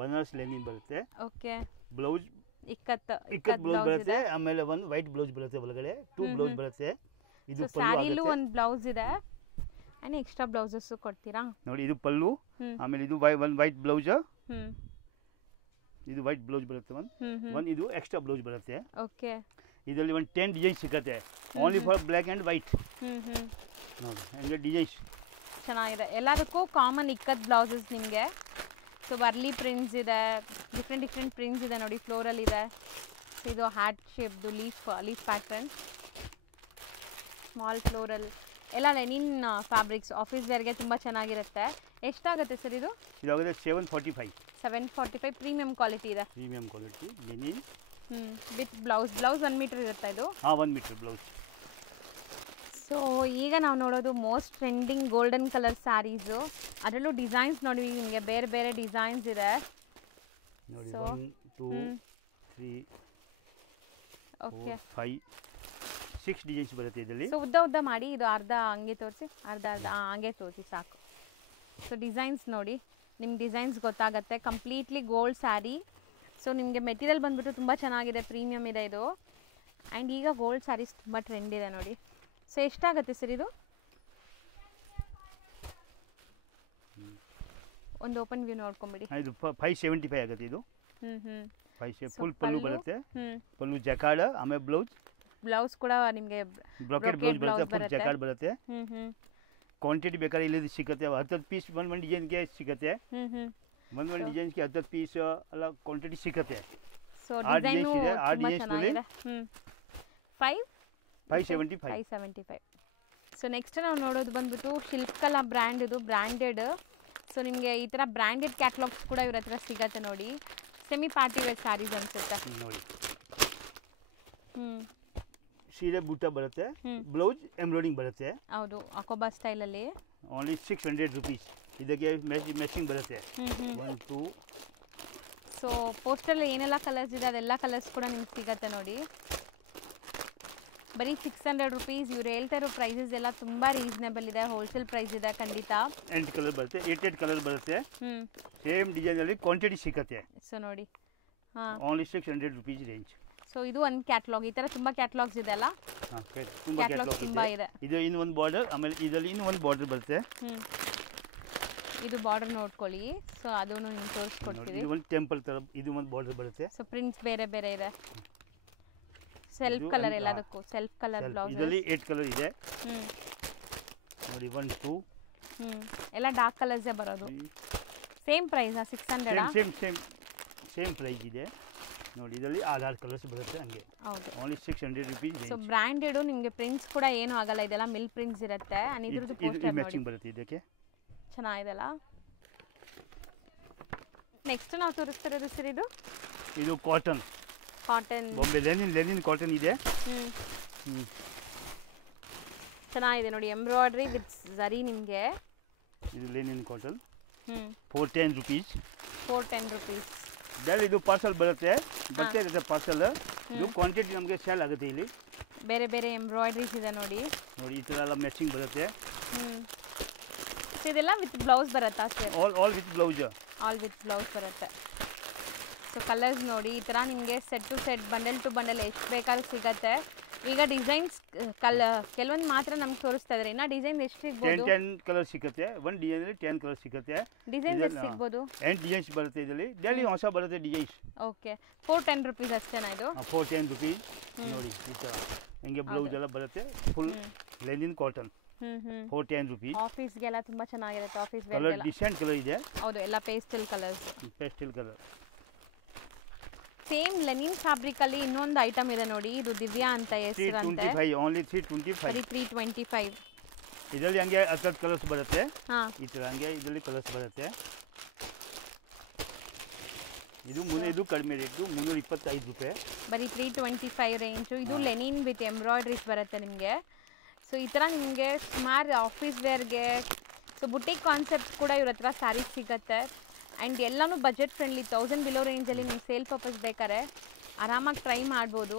ಬನಾರಸ್ ಲೈನಿಂಗ್ ಬರುತ್ತೆ. ಓಕೆ, ಬ್ಲೌಸ್ ಇಕ್ಕತ್ ಬ್ಲೌಸ್ ಬರುತ್ತೆ. ಆಮೇಲೆ ಒಂದು ವೈಟ್ ಬ್ಲೌಸ್ ಬರುತ್ತೆ, ಒಳಗಡೆ 2 ಬ್ಲೌಸ್ ಬರುತ್ತೆ. ಇದು ಸ್ಯಾರಿಲೂ ಒಂದು ಬ್ಲೌಸ್ ಇದೆ ಆ್ಯಂಡ್ ಎಕ್ಸ್ಟ್ರಾ ಬ್ಲೌಸಸ್ ಕೊಡ್ತೀರಾ ನೋಡಿ. ಇದು ಪಲ್ಲು, ಆಮೇಲೆ ಇದು ಒಂದು ವೈಟ್ ಬ್ಲೌಸ್, ಇದು ವೈಟ್ ಬ್ಲೌಸ್ ಬರುತ್ತೆ. ಒಂದು ಇದು ಎಕ್ಸ್ಟ್ರಾ ಬ್ಲೌಸ್ ಬರುತ್ತೆ. ಓಕೆ, ಇದರಲ್ಲಿ ಒಂದು 10 ಡಿಸೈನ್ ಸಿಗುತ್ತೆ, only for black and white. ನೋಡಿ ಹಂಗೆ ಡಿಸೈನ್ಸ್ ಚೆನ್ನಾಗಿದೆ. ಎಲ್ಲದಕ್ಕೂ ಕಾಮನ್ ಇಕ್ಕತ್ ಬ್ಲೌಸಸ್ ನಿಮಗೆ. ಸೊ ವರ್ಲಿ ಪ್ರಿಂಟ್ಸ್ ಇದೆ, ಡಿಫ್ರೆಂಟ್ ಪ್ರಿಂಟ್ಸ್ ಇದೆ ನೋಡಿ. ಫ್ಲೋರಲ್ ಇದೆ, ಇದು ಹ್ಯಾಟ್ ಶೇಪ್ದು ಲೀಫ್ ಪ್ಯಾಟರ್ನ್, ಸ್ಮಾಲ್ ಫ್ಲೋರಲ್ ಎಲ್ಲ ಲೆನಿನ್ ಫ್ಯಾಬ್ರಿಕ್ಸ್. ಆಫೀಸ್ ವೇರ್ಗೆ ತುಂಬ ಚೆನ್ನಾಗಿರುತ್ತೆ. ಎಷ್ಟಾಗುತ್ತೆ ಸರ್ ಇದು? ಇದಾಗುತ್ತೆ 745. ಪ್ರೀಮಿಯಂ ಕ್ವಾಲಿಟಿ ಇದೆ. Premium quality linen with blouse 1 metre ಇರುತ್ತೆ ಇದು. 1 ಮೀಟರ್ ಬ್ಲೌಸ್. ಸೊ ಈಗ ನಾವು ನೋಡೋದು most trending golden colour saris, ಅದರಲ್ಲೂ ಡಿಸೈನ್ಸ್ ನೋಡಿ ನಿಮಗೆ ಬೇರೆ ಬೇರೆ ಡಿಸೈನ್ಸ್ ಇದೆ ನೋಡಿ. So, 1 2 3 ಓಕೆ 4 5 6 ಡಿಸೈನ್ಸ್ ಬರುತ್ತೆ ಇದರಲ್ಲಿ. ಸೊ ಉದ್ದ ಉದ್ದ ಮಾಡಿ, ಇದು ಅರ್ಧ ಹಂಗೆ ತೋರಿಸಿ, ಅರ್ಧ ಹಂಗೆ ತೋರಿಸಿ ಸಾಕು. ಸೊ ಡಿಸೈನ್ಸ್ ನೋಡಿ, ನಿಮ್ಗೆ ಡಿಸೈನ್ಸ್ ಗೊತ್ತಾಗುತ್ತೆ. Completely gold sari. ಸೊ ನಿಮಗೆ ಮೆಟೀರಿಯಲ್ ಬಂದ್ಬಿಟ್ಟು ತುಂಬ ಚೆನ್ನಾಗಿದೆ, ಪ್ರೀಮಿಯಮ್ ಇದೆ ಇದು. ಆ್ಯಂಡ್ ಈಗ ಗೋಲ್ಡ್ ಸ್ಯಾರೀಸ್ ತುಂಬ ಟ್ರೆಂಡ್ ಇದೆ ನೋಡಿ. ಸೊ ಎಷ್ಟಾಗುತ್ತೆ ಸರ್ ಇದು? ಒಂದು ಓಪನ್ ವ್ಯೂ ನೋಡ್ಕೊಂಬಿಡಿ. ಇದು 575 ಆಗುತ್ತೆ ಇದು. 5 ಫುಲ್ ಪಲ್ಲು ಬರುತ್ತೆ. ಪಲ್ಲು ಜಕಾರ್ಡ್, ಆಮೇಲೆ ಬ್ಲೌಸ್ ಕೂಡ ನಿಮಗೆ ಬ್ರೊಕೆಟ್ ಬ್ಲೌಸ್ ಬರುತ್ತೆ, ಫುಲ್ ಜಕಾರ್ಡ್ ಬರುತ್ತೆ. ಕ್ವಾಂಟಿಟಿ ಬೇಕಾದ್ರೆ ಇಲ್ಲಿ ಸಿಗುತ್ತೆ. 10 ಪೀಸ್ ಒಂದು ಡಿಸೈನ್ಗೆ ಸಿಗುತ್ತೆ. ಒಂದು ಡಿಸೈನ್ಗೆ 10 ಪೀಸ್ ಎಲ್ಲ ಕ್ವಾಂಟಿಟಿ ಸಿಗುತ್ತೆ. ಸೊ ಡಿಸೈನ್ ಇದೆ. ಆ ಡಿಸೈನ್ಸ್ನಲ್ಲಿ 575. ಸೊ ನೆಕ್ಸ್ಟ್ ನಾವು ನೋಡೋದು ಬಂದ್ಬಿಟ್ಟು ಶಿಲ್ಪಕಲಾ ಬ್ರ್ಯಾಂಡ್, ಇದು ಬ್ರ್ಯಾಂಡೆಡ್. ಸೊ ನಿಮಗೆ ಈ ಥರ ಬ್ರ್ಯಾಂಡೆಡ್ ಕ್ಯಾಟ್ಲಾಗ್ಸ್ ಕೂಡ ಇವ್ರ ಹತ್ರ ಸಿಗತ್ತೆ ನೋಡಿ. ಸೆಮಿ ಪಾರ್ಟಿ ವೇರ್ ಸ್ಯಾರೀಸ್ ಅನ್ಸುತ್ತೆ ನೋಡಿ. ಸೀರೆ ಬೂಟ ಬರುತ್ತೆ, ಬ್ಲೌಸ್ ಎಂಬ್ರಾಯ್ಡಿಂಗ್ ಬರುತ್ತೆ. ಹೌದು, ಅಕೋಬಾ ಸ್ಟೈಲಲ್ಲಿ. Only 600 rupees. ಇದಕ್ಕೆ ಮ್ಯಾಚಿಂಗ್ ಬರುತ್ತೆ. 1 2. ಸೊ ಪೋಸ್ಟಲ್ಲಿ ಏನೆಲ್ಲ ಕಲರ್ಸ್ ಇದೆ ಅದೆಲ್ಲ ಕಲರ್ಸ್ ಕೂಡ ನಿಮ್ಗೆ ಸಿಗತ್ತೆ ನೋಡಿ. ಬರೀ 600 ರುಪೀಸ್. ಇವ್ರು ಹೇಳ್ತಾ ಇರೋ ಪ್ರೈಸಸ್ ಎಲ್ಲ ತುಂಬ ರೀಸನೇಬಲ್ ಇದೆ, ಹೋಲ್ಸೇಲ್ ಪ್ರೈಸ್ ಇದೆ ಖಂಡಿತ. 8 ಕಲರ್ ಬರುತ್ತೆ, 8 ಕಲರ್ ಬರುತ್ತೆ. ಸೇಮ್ ಡಿಸೈನಲ್ಲಿ ಕ್ವಾಂಟಿಟಿ ಸಿಗುತ್ತೆ. ಸೊ ನೋಡಿ, ಹಾಂ, ಓನ್ಲಿ 600 ರುಪೀಸ್ ರೇಂಜ್. ಸೊ ಇದು ಒಂದು ಕ್ಯಾಟ್ಲಾಗ್. ಈ ಥರ ತುಂಬ ಕ್ಯಾಟ್ಲಾಗ್ಸ್ ಇದೆ ಅಲ್ಲ? ತುಂಬ ಕ್ಯಾಟ್ಲಾಗ್ ತುಂಬ ಇದೆ. ಇದು ಇನ್ನು ಒಂದು ಬಾರ್ಡರ್, ಆಮೇಲೆ ಇದರಲ್ಲಿ ಇನ್ನೂ ಒಂದು ಬಾರ್ಡರ್ ಬರುತ್ತೆ. ಇದು ಬಾರ್ಡರ್ ನೋಡ್ಕೊಳ್ಳಿ. ಸೊ ಅದನ್ನು ನಿಮ್ಗೆ ತೋರಿಸ್ಕೊಡ್ತೀವಿ. ಇದು ಒಂದು ಟೆಂಪಲ್ ಥರ, ಇದು ಒಂದು ಬಾರ್ಡರ್ ಬರುತ್ತೆ. ಸೊ ಪ್ರಿಂಟ್ಸ್ ಬೇರೆ ಬೇರೆ ಇದೆ. ಸೆಲ್ಫ್ ಕಲರ್ ಎಲ್ಲದಕ್ಕೂ ಸೆಲ್ಫ್ ಕಲರ್ ಬ್ಲೌಸ್. ಇದರಲ್ಲಿ 8 ಕಲರ್ ಇದೆ ನೋಡಿ. 1 2. ಎಲ್ಲ ಡಾರ್ಕ್ ಕಲರ್ಸೇ ಬರೋದು. ಸೇಮ್ ಪ್ರೈಸಾ? 600? ಸೇಮ್ ಪ್ರೈಸ್ ಇದೆ ನೋಡಿ. ಇದರಲ್ಲಿ 6 ಕಲರ್ಸ್ ಬರುತ್ತೆ ಹಂಗೆ. ಹೌದು, ಓನ್ಲಿ 600 ರುಪೀಸ್. So branded. ನಿಮಗೆ ಪ್ರಿಂಟ್ಸ್ ಕೂಡ ಏನೂ ಆಗಲ್ಲ, ಇದೆಲ್ಲ ಮಿಲ್ ಪ್ರಿಂಟ್ಸ್ ಇರುತ್ತೆ. ಇದ್ರದ್ದು ಪೋಸ್ಟರ್ ಮ್ಯಾಚಿಂಗ್ ಬರುತ್ತೆ ಇದಕ್ಕೆ. ಚೆನ್ನಾಗಿದೆಲ್ಲ. ನೆಕ್ಸ್ಟ್ ನಾವು ತೋರಿಸ್ತಿರೋದು ಸರ್ ಇದು ಕಾಟನ್. ಬಾಂಬೆ ಲೆನಿನ್ ಕಾಟನ್ ಇದೆ. ಚೆನ್ನಾಗಿದೆ ನೋಡಿ, ಎಂಬ್ರಾಯ್ಡ್ರಿ ವಿತ್ ಝರಿ. ನಿಮಗೆ ಇದು ಲೆನಿನ್ ಕಾಟನ್. 410 ರುಪೀಸ್. 410 ರುಪೀಸ್. ಇದು ಪಾರ್ಸಲ್ ಬರುತ್ತೆ, ಇರುತ್ತೆ ಪಾರ್ಸಲ್. ಇದು ಕ್ವಾಂಟಿಟಿ ನಮಗೆ ಸೇಲ್ ಆಗುತ್ತೆ. ಇಲ್ಲಿ ಬೇರೆ ಬೇರೆ ಎಂಬ್ರಾಯ್ಡ್ರೀಸ್ ಇದೆ ನೋಡಿ. ಈ ಥರ ಎಲ್ಲ ಮ್ಯಾಚಿಂಗ್ ಬರುತ್ತೆ. ಇದೆಲ್ಲ ವಿತ್ ಬ್ಲೌಸ್ ಬರುತ್ತಾ sir? All with blouse. All with blouse ಬರುತ್ತೆ. ಸೊ ಕಲರ್ಸ್ ನೋಡಿ, ಈ ಥರ ನಿಮಗೆ set to set, bundle to bundle ಎಷ್ಟು ಬೇಕಾದ್ರೂ ಸಿಗುತ್ತೆ. ಈಗ ಡಿಸೈನ್ಸ್ ಕೆಲವೊಂದು ಮಾತ್ರ ನಮ್ಗೆ ತೋರಿಸ್ತಾ ಇದ್ದಾರೆ. ಇನ್ನು ಡಿಸೈನ್ ಎಷ್ಟು ಸಿಗ್ಬೋದು? 10 ಕಲರ್ ಸಿಗುತ್ತೆ. ಒಂದು ಡಿಸೈನಲ್ಲಿ 10 ಕಲರ್ ಸಿಗುತ್ತೆ. ಡಿಸೈನ್ಸ್ ಎಷ್ಟು ಸಿಗ್ಬೋದು? 8 ಡಿಸೈನ್ಸ್ ಬರುತ್ತೆ ಇದರಲ್ಲಿ. ಡೈಲಿ ಹೊಸ ಬರುತ್ತೆ ಡಿಸೈನ್ಸ್. ಓಕೆ, 410 ರುಪೀಸ್ ಅಷ್ಟೇನಾ ಇದು? 410 ರುಪೀಸ್ ನೋಡಿ. ಈ ಥರ ಹಿಂಗೆ ಬ್ಲೌಸ್ ಎಲ್ಲ ಬರುತ್ತೆ. Full Lenin cotton. 410 ರುಪೀಸ್. ಆಫೀಸ್ಗೆಲ್ಲ ತುಂಬ ಚೆನ್ನಾಗಿರುತ್ತೆ. ಆಫೀಸ್ ಕಲರ್ ಡಿಸೆಂಟ್ ಕಲರ್ ಇದೆ. ಹೌದು, ಎಲ್ಲ pastel colours. Pastel colour. Same Lenin fabric ಅಲ್ಲಿ ಇನ್ನೊಂದು ಐಟಮ್ ಇದೆ ನೋಡಿ. ಇದು ದಿವ್ಯಾ ಅಂತ ಹೆಸರಂತೆ. 325. ಓನ್ಲಿ 325. 325. ಇದರಲ್ಲಿ ಹಂಗೆ 10 ಕಲರ್ಸ್ ಬರುತ್ತೆ. ಈ ಥರ ಹಂಗೆ ಇದರಲ್ಲಿ ಕಲರ್ಸ್ ಬರುತ್ತೆ. ಇದು ಕಡಿಮೆ ರೇಟು, 325 ರೂಪಾಯಿ. ಬರೀ 325 ರೇಂಜು. ಇದು ಲೆನಿನ್ ವಿತ್ ಎಂಬ್ರಾಯ್ಡ್ರೀಸ್ ಬರುತ್ತೆ ನಿಮಗೆ. ಸೊ ಈ ಥರ ನಿಮಗೆ ಸುಮಾರು ಆಫೀಸ್ ವೇರ್ಗೆ, ಸೊ ಬುಟಿಕ್ ಕಾನ್ಸೆಪ್ಟ್ ಕೂಡ ಇವ್ರ ಹತ್ರ ಸ್ಯಾರೀಸ್ ಸಿಗುತ್ತೆ. ಆ್ಯಂಡ್ ಎಲ್ಲನೂ ಬಜೆಟ್ ಫ್ರೆಂಡ್ಲಿ, 1000 ಬಿಲೋ ರೇಂಜಲ್ಲಿ ನಿಮ್ಗೆ ಸೇಲ್ ಪರ್ಪಸ್ ಬೇಕಾದ್ರೆ ಆರಾಮಾಗಿ ಟ್ರೈ ಮಾಡ್ಬೋದು.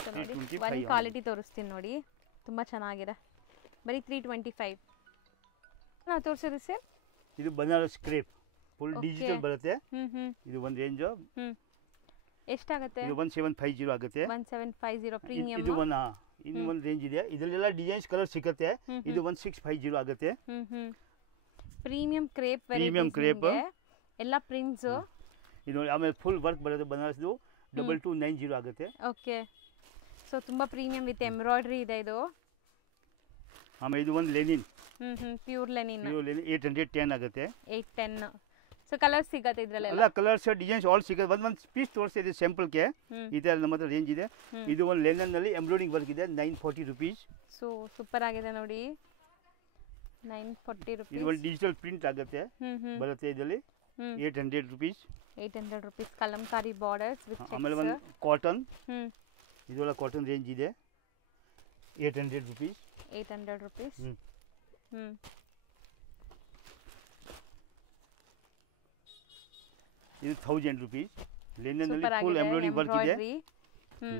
ಸೊ ನೋಡಿ, ಒಂದು ಕ್ವಾಲಿಟಿ ತೋರಿಸ್ತೀನಿ ನೋಡಿ, ತುಂಬ ಚೆನ್ನಾಗಿದೆ. ಬರೀ 325 ನಾವು ತೋರಿಸೋದು ಸರ್. ಇದು ಬನಾರಸ್ ಕ್ರೇಪ್ ಫುಲ್ ಡಿಜಿಟಲ್ ಬರುತ್ತೆ. ಇದು ಒಂದು ರೇಂಜು. ಎಷ್ಟಾಗುತ್ತೆ? ಇದು 1750 ಆಗುತ್ತೆ. 1750 ಪ್ರೀಮಿಯಂ. ಇದು ಒಂದು ರೇಂಜ್ ಇದೆ. ಇದರಲ್ಲೆಲ್ಲ ಡಿಸೈನ್ಸ್ ಕಲರ್ ಸಿಗುತ್ತೆ. ಇದು 1650 ಆಗುತ್ತೆ. Premium crepe. ಪ್ರೀಮಿಯಂ ಕ್ರೇಪ್ ಎಲ್ಲ ಪ್ರಿಂಟ್ಸ್. ಇದು ಆಮೇಲೆ ಫುಲ್ ವರ್ಕ್ ಬರುತ್ತೆ. ಬನಾರಸ್ದು 2290 ಆಗುತ್ತೆ. ಓಕೆ, ಸೊ ತುಂಬ ಪ್ರೀಮಿಯಂ ವಿತ್ ಎಂಬ್ರಾಯ್ಡ್ರಿ ಇದೆ ಇದು. ಆಮೇಲೆ ಇದು ಒಂದು ಲೆನಿನ್. Pure Lenin. 810 ಆಗುತ್ತೆ. 810. ಸೊ ಕಲರ್ಸ್ ಸಿಗುತ್ತೆ ಇದರಲ್ಲಿ. ಎಲ್ಲ ಕಲರ್ಸ್ ಡಿಸೈನ್ಸ್ ಆಲ್ ಸಿಗುತ್ತೆ. ಒಂದು ಪೀಸ್ ತೋರಿಸ್ತಾ ಇದೆ ಸ್ಯಾಂಪಲ್ಗೆ. ಈ ಥರ ನಮ್ಮ ಹತ್ರ ರೇಂಜ್ ಇದೆ. ಇದು ಒಂದು ಲೆನಿನ್ನಲ್ಲಿ ಎಂಬ್ರಾಯ್ಡಿಂಗ್ ವರ್ಕ್ ಇದೆ. 940 ರುಪೀಸ್. ಸೊ ಸೂಪರ್ ಆಗಿದೆ ನೋಡಿ. 940 ರುಪೀಸ್. ಇದು ಒಂದು ಡಿಜಿಟಲ್ ಪ್ರಿಂಟ್ ಆಗುತ್ತೆ ಬರುತ್ತೆ. ಇದರಲ್ಲಿ 800 rupees. 800 rupees. Kalamkari borders with cheques. ಆಮೇಲೆ ಒಂದು ಕಾಟನ್. ಇದೆಲ್ಲ ಕಾಟನ್ ರೇಂಜ್ ಇದೆ. 800 ರುಪೀಸ್. 800 rupees. ಇದು 1000 rupees. ಲಿನನ್ ಅಲ್ಲಿ ಫುಲ್ ಎಂಬ್ರಾಯ್ಡಿಂಗ್ ವರ್ಕ್ ಇದೆ.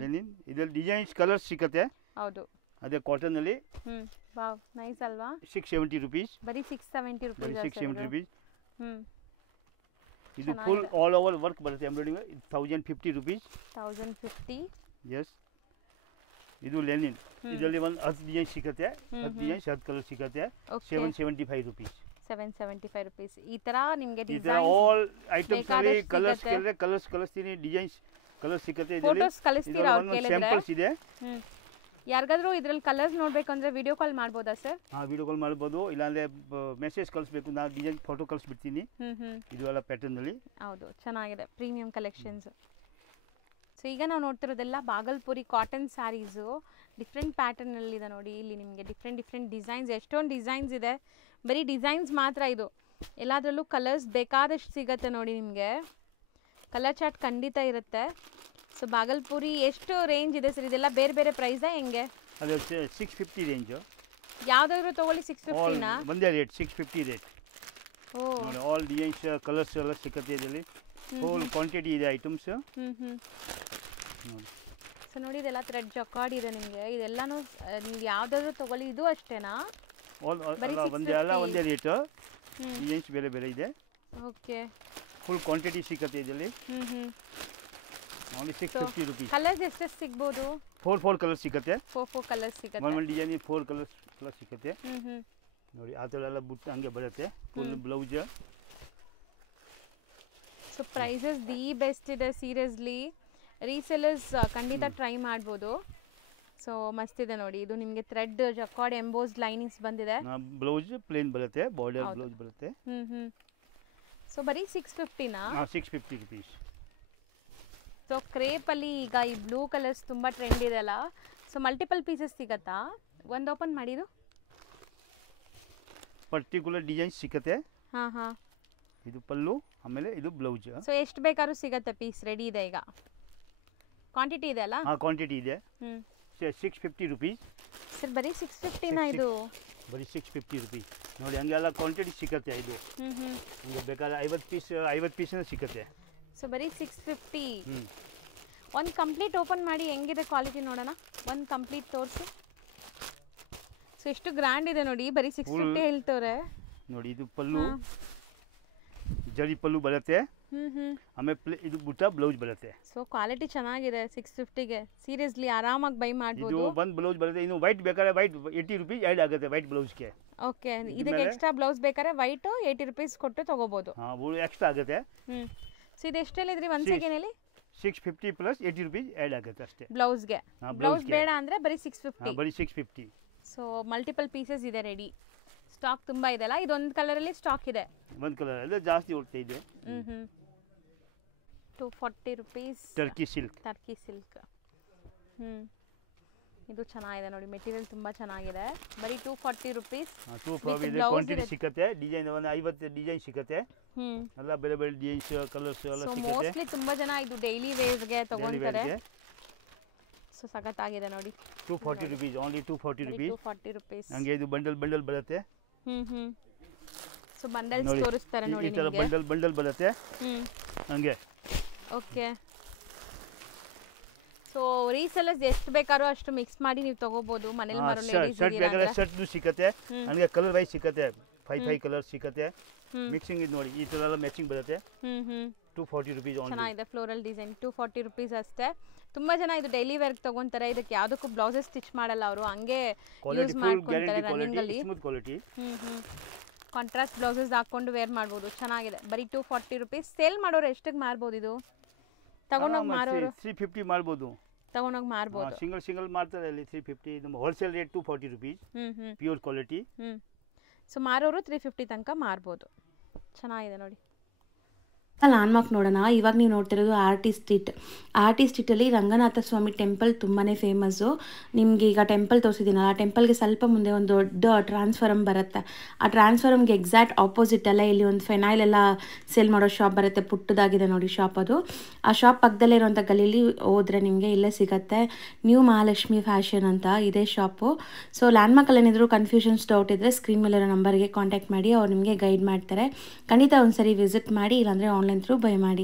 ಲಿನನ್ ಇದರಲ್ಲಿ ಡಿಸೈನ್ಸ್ ಕಲರ್ಸ್ ಸಿಗುತ್ತೆ. ಹೌದು. ಅದೇ ಕಾಟನ್ ಅಲ್ಲಿ ವಾವ್ ನೈಸ್ ಅಲ್ವಾ? 670 rupees. ಬರೀ 670 rupees. 670 rupees. ಇದು ಫುಲ್ ಆಲ್ ಓವರ್ ವರ್ಕ್ ಬರುತ್ತೆ ಎಂಬ್ರಾಯ್ಡಿಂಗ್. 1050 rupees. 1050. ಎಸ್. ಇದು ಲೆನಿನ್. ಇದರಲ್ಲಿ ಒಂದು 10 ಡಿಸೈನ್ ಸಿಗುತ್ತೆ. 10 ಡಿಸೈನ್ 10 ಕಲರ್ ಸಿಗುತ್ತೆ. 775 rupees. 775 rupees. ಈ ತರ ನಿಮಗೆ ಡಿಸೈನ್ ಈ ತರ ಆಲ್ ಐಟಮ್ಸ್ ಅಲ್ಲಿ ಕಲರ್ಸ್ ಕೇಳಿದ್ರೆ ಕಲರ್ಸ್ ಕಳಿಸ್ತೀನಿ. ಡಿಸೈನ್ಸ್ ಕಲರ್ಸ್ ಸಿಗುತ್ತೆ. ಇದರಲ್ಲಿ ಫೋಟೋಸ್ ಕಳಿಸ್ತೀರಾ ಅವ್ರು ಕೇಳಿದ್ರೆ? ಸ್ಯಾಂಪಲ್ಸ್ ಇದೆ. ಯಾರಿಗಾದ್ರೂ ಇದ್ರಲ್ಲಿ ಕಲರ್ಸ್ ನೋಡಬೇಕು ಅಂದ್ರೆ ವಿಡಿಯೋ ಕಾಲ್ ಮಾಡ್ಬೋದಾ ಸರ್? ವಿಡಿಯೋ ಕಾಲ್ ಮಾಡ್ಬೋದು. ಇಲ್ಲಾಂದ್ರೆ ಮೆಸೇಜ್ ಕಳಿಸ್ಬೇಕು, ನಾನು ಡಿಸೈನ್ ಫೋಟೋ ಕಳಿಸ್ಬಿಡ್ತೀನಿ. ಇದು ಎಲ್ಲ ಪ್ಯಾಟರ್ನ್ ಅಲ್ಲಿ. ಹೌದು, ಚೆನ್ನಾಗಿದೆ ಪ್ರೀಮಿಯಂ ಕಲೆಕ್ಷನ್ಸ್. ಸೊ ಈಗ ನಾವು ನೋಡ್ತಿರೋದೆಲ್ಲ ಬಾಗಲ್ಪುರಿ ಕಾಟನ್ ಸ್ಯಾರೀಸು. ಡಿಫ್ರೆಂಟ್ ಪ್ಯಾಟರ್ನಲ್ಲಿದೆ ನೋಡಿ. ಇಲ್ಲಿ ನಿಮಗೆ ಡಿಫ್ರೆಂಟ್ ಡಿಸೈನ್ಸ್, ಎಷ್ಟೊಂದು ಡಿಸೈನ್ಸ್ ಇದೆ. ಬರೀ ಡಿಸೈನ್ಸ್ ಮಾತ್ರ ಇದು, ಎಲ್ಲದರಲ್ಲೂ ಕಲರ್ಸ್ ಬೇಕಾದಷ್ಟು ಸಿಗುತ್ತೆ ನೋಡಿ. ನಿಮಗೆ ಕಲರ್ ಚಾರ್ಟ್ ಖಂಡಿತ ಇರುತ್ತೆ. ಸೊ ಬಾಗಲ್ಪುರಿ ಎಷ್ಟು ರೇಂಜ್ ಇದೆ ಸರ್? ಇದೆಲ್ಲ ಬೇರೆ ಬೇರೆ ಪ್ರೈಸಾ ಹೆಂಗೆ? ಅದು 650 ರೇಂಜ್. ಯಾವ್ದಾದ್ರು ತಗೊಳ್ಳಿ 650 ನಾ? ಒಂದೇ ರೇಟ್ 650 ರೇಟ್. ನೋಡಿ ಆಲ್ ಡಿಸೈನ್ಸ್ ಕಲರ್ಸ್ ಎಲ್ಲ ಸಿಗುತ್ತೆ ಇದರಲ್ಲಿ. ಫುಲ್ ಕ್ವಾಂಟಿಟಿ ಇದೆ ಐಟಮ್ಸ್. ನೋಡಿ. ಸೊ ನೋಡಿ ಇದೆಲ್ಲ ಥ್ರೆಡ್ ಜಕಾರ್ಡ್ ಇದೆ ನಿಮಗೆ. ಇದೆಲ್ಲಾನು ನೀವು ಯಾವ್ದಾದ್ರು ತಗೊಳ್ಳಿ. ಇದು ಅಷ್ಟೇನಾ? ಒಂದೇ ರೇಟ್. ಡಿಸೈನ್ಸ್ ಬೇರೆ ಬೇರೆ ಇದೆ. ಓಕೆ. ಫುಲ್ ಕ್ವಾಂಟಿಟಿ ಸಿಗುತ್ತೆ ಇದರಲ್ಲಿ. only 650 rupees. ಕಲರ್ಸ್ ಎಷ್ಟು ಸಿಗಬಹುದು? 4 ಕಲರ್ಸ್ ಸಿಗುತ್ತೆ. 4 ಕಲರ್ಸ್ ಸಿಗುತ್ತೆ. ಒಂದು ಡಿಸೈನ್ 4 ಕಲರ್ಸ್ ಸಿಗುತ್ತೆ. ನೋಡಿ ಆ ಥರ ಎಲ್ಲ ಬುಟ್ಟ ಹಂಗೆ ಬರುತ್ತೆ. Full blouse. So prices the best ಇದೆ ಸೀರಿಯಸ್ಲಿ. ರೀಸೆಲ್ಲರ್ಸ್ ಖಂಡಿತ ಟ್ರೈ ಮಾಡ್ಬೋದು. ಸೊ ಮಸ್ತ್ ಇದೆ ನೋಡಿ. ಇದು ನಿಮಗೆ ಥ್ರೆಡ್ ಜಕಾರ್ಡ್ ಎಂಬೋಸ್ಡ್ ಲೈನಿಂಗ್ಸ್ ಬಂದಿದೆ. ಬ್ಲೌಸ್ ಪ್ಲೇನ್ ಬರುತ್ತೆ, ಬಾರ್ಡರ್ ಬ್ಲೌಸ್ ಬರುತ್ತೆ. ಸೊ ಬರೀ 650 ನಾ? 650 rupees. ಸೊ ಕ್ರೇಪಲ್ಲಿ ಈಗ ಈ ಬ್ಲೂ ಕಲರ್ಸ್ ತುಂಬ ಟ್ರೆಂಡ್ ಇದೆ ಅಲ್ಲ. ಸೊ ಮಲ್ಟಿಪಲ್ ಪೀಸಸ್ ಸಿಗತ್ತಾ? ಒಂದು ಓಪನ್ ಮಾಡಿದ್ದು ಪರ್ಟಿಕ್ಯುಲರ್ ಡಿಸೈನ್ ಸಿಗುತ್ತೆ. ಹಾಂ. ಇದು ಪಲ್ಲು, ಆಮೇಲೆ ಇದು ಬ್ಲೌಸ್. ಸೊ ಎಷ್ಟು ಬೇಕಾದ್ರೂ ಸಿಗುತ್ತೆ ಪೀಸ್. ರೆಡಿ ಇದೆ ಈಗ. ಕ್ವಾಂಟಿಟಿ ಇದೆ ಅಲ್ಲ? ಕ್ವಾಂಟಿಟಿ ಇದೆ. 650 rupees. ಸರ್ ಬರೀ 650 ನಾ ಇದು? ಬರೀ 650 rupees. ನೋಡಿ ಹಂಗೆಲ್ಲ ಕ್ವಾಂಟಿಟಿ ಸಿಗುತ್ತೆ ಇದು. ನಿಮಗೆ ಬೇಕಾದ್ರೆ 50 ಪೀಸ್ ಸಿಗುತ್ತೆ. ಸೊ ಬರೀ 650. ಒಂದು ಕಂಪ್ಲೀಟ್ ಓಪನ್ ಮಾಡಿ ಹೆಂಗಿದೆ ಕ್ವಾಲಿಟಿ ನೋಡೋಣ. ಒಂದು ಕಂಪ್ಲೀಟ್ ತೋರಿಸಿ. ಸೊ ಎಷ್ಟು ಗ್ರ್ಯಾಂಡ್ ಇದೆ ನೋಡಿ. ಬರೀ 650 ಹೇಳ್ತವ್ರೆ ನೋಡಿ. ಇದು ಪಲ್ಲು, ಜರಿ ಪಲ್ಲು ಬರುತ್ತೆ. ಆಮೇಲೆ ಇದು ಬುಟ್ಟ ಬ್ಲೌಸ್ ಬರುತ್ತೆ. ಸೊ ಕ್ವಾಲಿಟಿ ಚೆನ್ನಾಗಿದೆ 650ಗೆ. ಸೀರಿಯಸ್ಲಿ ಆರಾಮಾಗಿ ಬೈ ಮಾಡ್ಬೋದು. ಇದು ಒಂದು ಬ್ಲೌಸ್ ಬರುತ್ತೆ. ಇನ್ನು ವೈಟ್ ಬೇಕಾದ್ರೆ ವೈಟ್ 80 rupees ಆ್ಯಡ್ ಆಗುತ್ತೆ ವೈಟ್ ಬ್ಲೌಸ್ಗೆ. ಓಕೆ. ಇದಕ್ಕೆ ಎಕ್ಸ್ಟ್ರಾ ಬ್ಲೌಸ್ ಬೇಕಾದ್ರೆ ವೈಟ್ 80 rupees ಕೊಟ್ಟು ತಗೋಬಹುದು. ಎಕ್ಸ್ಟ್ರಾ ಆಗುತ್ತೆ. ಸೊ ಇದು ಎಷ್ಟು ಹೇಳಿದ್ರಿ ಒಂದು ಸೆಕೆಂಡ್ ಹೇಳಿ? 650 ಪ್ಲಸ್ 80 rupees ಆ್ಯಡ್ ಆಗುತ್ತೆ ಅಷ್ಟೇ ಬ್ಲೌಸ್ಗೆ. ಬ್ಲೌಸ್ ಬೇಡ ಅಂದರೆ ಬರೀ 650. ಬರೀ 650. ಸೊ ಮಲ್ಟಿಪಲ್ ಪೀಸಸ್ ಇದೆ ರೆಡಿ. ಸ್ಟಾಕ್ ತುಂಬ ಇದೆ ಅಲ್ಲ? ಇದೊಂದು ಕಲರಲ್ಲಿ ಸ್ಟಾಕ್ ಇದೆ. ಒಂದು ಕಲರ್ ಎಲ್ಲ ಜಾಸ್ತಿ ಹೋಗ್ತಾ ಇದೆ. 240 rupees. Turkey silk. ಇದು ಚೆನ್ನಾಗಿದೆ ನೋಡಿ. ಮೆಟೀರಿಯಲ್ ತುಂಬ ಚೆನ್ನಾಗಿದೆ. ಬರೀ 240 rupees. ಕ್ವಾಂಟಿಟಿ ಸಿಗುತ್ತೆ. ಡಿಸೈನ್ ಒಂದು 50 ಡಿಸೈನ್ ಸಿಗುತ್ತೆ. ಎಲ್ಲ ಬೇರೆ ಬೇರೆ ಡಿಸೈನ್ಸ್ ಕಲರ್ಸ್ ಎಲ್ಲ ಸಿಗುತ್ತೆ. ಮೋಸ್ಟ್ಲಿ ತುಂಬ ಜನ ಇದು ಡೈಲಿ ವೇರ್ಗೆ ತಗೊಂತಾರೆ. ಸೊ ಸಖತ್ತಾಗಿದೆ ನೋಡಿ. 240 rupees. Only 240 rupees. ಹಂಗೆ ಇದು ಬಂಡಲ್ ಬರುತ್ತೆ. ಸೊ ಬಂಡಲ್ಸ್ ತೋರಿಸ್ತಾರೆ ನೋಡಿ ನಿಮಗೆ. ಈ ತರ ಬಂಡಲ್ ಬರುತ್ತೆ ಹಂಗೆ. ಓಕೆ. ಸೊ ರೀಸೆಲ್ಲರ್ಸ್ ಎಷ್ಟು ಬೇಕಾರೋ ಅಷ್ಟು ಮಿಕ್ಸ್ ಮಾಡಿ ನೀವು ತಗೋಬಹುದು. ಮನೇಲಿ ಮಾರೋ ಲೇಡೀಸ್ ಬೇಕಾದ್ರೆ ಶರ್ಟ್ ಸಿಗುತ್ತೆ. ಹಂಗೆ ಕಲರ್ ವೈಸ್ ಸಿಗುತ್ತೆ. 5 ಕಲರ್ ಸಿಗುತ್ತೆ. ಮಿಕ್ಸಿಂಗ್ ಇದು ನೋಡಿ. ಈ ತರ ಎಲ್ಲ ಮ್ಯಾಚಿಂಗ್ ಬರುತ್ತೆ. 240 rupees. ಚೆನ್ನಾಗಿದೆ ಫ್ಲೋರಲ್ ಡಿಸೈನ್. 240 rupees ಅಷ್ಟೇ. ತುಂಬಾ ಜನ ಇದು ಡೈಲಿ ವೇರ್ ತಗೊಂತಾರೆ. ಇದಕ್ಕೆ ಯಾವುದಕ್ಕೂ ಬ್ಲೌಸಸ್ ಸ್ಟಿಚ್ ಮಾಡಲ್ಲ ಅವರು. ಹಂಗೆ ಯೂಸ್ ಮಾಡ್ಕೊಂತಾರೆ ರನ್ನಿಂಗ್ ಅಲ್ಲಿ. Smooth quality. ಕಾಂಟ್ರಾಸ್ಟ್ ಬ್ಲೌಸಸ್ ಹಾಕೊಂಡು ವೇರ್ ಮಾಡ್ಬೋದು. ಚೆನ್ನಾಗಿದೆ. ಬರೀ 240 rupees. ಸೇಲ್ ಮಾಡೋರು ಎಷ್ಟಕ್ಕೆ ಮಾರ್ಬೋದು ಇದು? ತಗೊಂಡೋಗಿ ಮಾರೋರು 350 ಮಾಡ್ಬೋದು. ತಗೊಂಡೋಗಿ ಮಾರ್ಬೋದು. ಸಿಂಗಲ್ ಮಾಡ್ತಾರೆ ಅಲ್ಲಿ 350. ನಮ್ಮ wholesale rate 240 rupees. Pure quality. So ಮಾರೋರು 350 ತನಕ ಮಾರ್ಬೋದು. ಚೆನ್ನಾಗಿದೆ ನೋಡಿ. ಲ್ಯಾಂಡ್ಮಾರ್ಕ್ ನೋಡೋಣ. ಇವಾಗ ನೀವು ನೋಡ್ತಿರೋದು ಆರ್ ಟಿ ಸ್ಟ್ರೀಟಲ್ಲಿ ರಂಗನಾಥ ಸ್ವಾಮಿ ಟೆಂಪಲ್ ತುಂಬಾ ಫೇಮಸ್ಸು. ನಿಮಗೆ ಈಗ ಟೆಂಪಲ್ ತೋರಿಸಿದ್ದೀನಲ್ಲ, ಆ ಟೆಂಪಲ್ಗೆ ಸ್ವಲ್ಪ ಮುಂದೆ ಒಂದು ದೊಡ್ಡ ಟ್ರಾನ್ಸ್ಫಾರಮ್ ಬರುತ್ತೆ. ಆ ಟ್ರಾನ್ಸ್ಫಾರಮ್ಗೆ ಎಕ್ಸಾಕ್ಟ್ ಆಪೋಸಿಟ್ ಅಲ್ಲ ಇಲ್ಲಿ ಒಂದು ಫೆನೈಲ್ ಎಲ್ಲ ಸೇಲ್ ಮಾಡೋ ಶಾಪ್ ಬರುತ್ತೆ. ಪುಟ್ಟದಾಗಿದೆ ನೋಡಿ ಶಾಪ್ ಅದು. ಆ ಶಾಪ್ ಪಕ್ಕದಲ್ಲೇ ಇರುವಂಥ ಗಲೀಲಿ ಹೋದರೆ ನಿಮಗೆ ಇಲ್ಲೇ ಸಿಗುತ್ತೆ ನ್ಯೂ ಮಹಾಲಕ್ಷ್ಮಿ ಫ್ಯಾಷನ್ ಅಂತ ಇದೇ ಶಾಪು. ಸೊ ಲ್ಯಾಂಡ್ಮಾರ್ಕಲ್ಲಿ ಏನಿದ್ರು ಕನ್ಫ್ಯೂಷನ್ಸ್ ಡೌಟ್ ಇದ್ದರೆ ಸ್ಕ್ರೀನ್ ಮೇಲಿರೋ ನಂಬರ್ಗೆ ಕಾಂಟ್ಯಾಕ್ಟ್ ಮಾಡಿ, ಅವ್ರು ನಿಮಗೆ ಗೈಡ್ ಮಾಡ್ತಾರೆ. ಖಂಡಿತ ಒಂದ್ಸರಿ ವಿಸಿಟ್ ಮಾಡಿ, ಇಲ್ಲಾಂದರೆ ಆನ್ಲೈನ್ ಥ್ರೂ ಬೈ ಮಾಡಿ.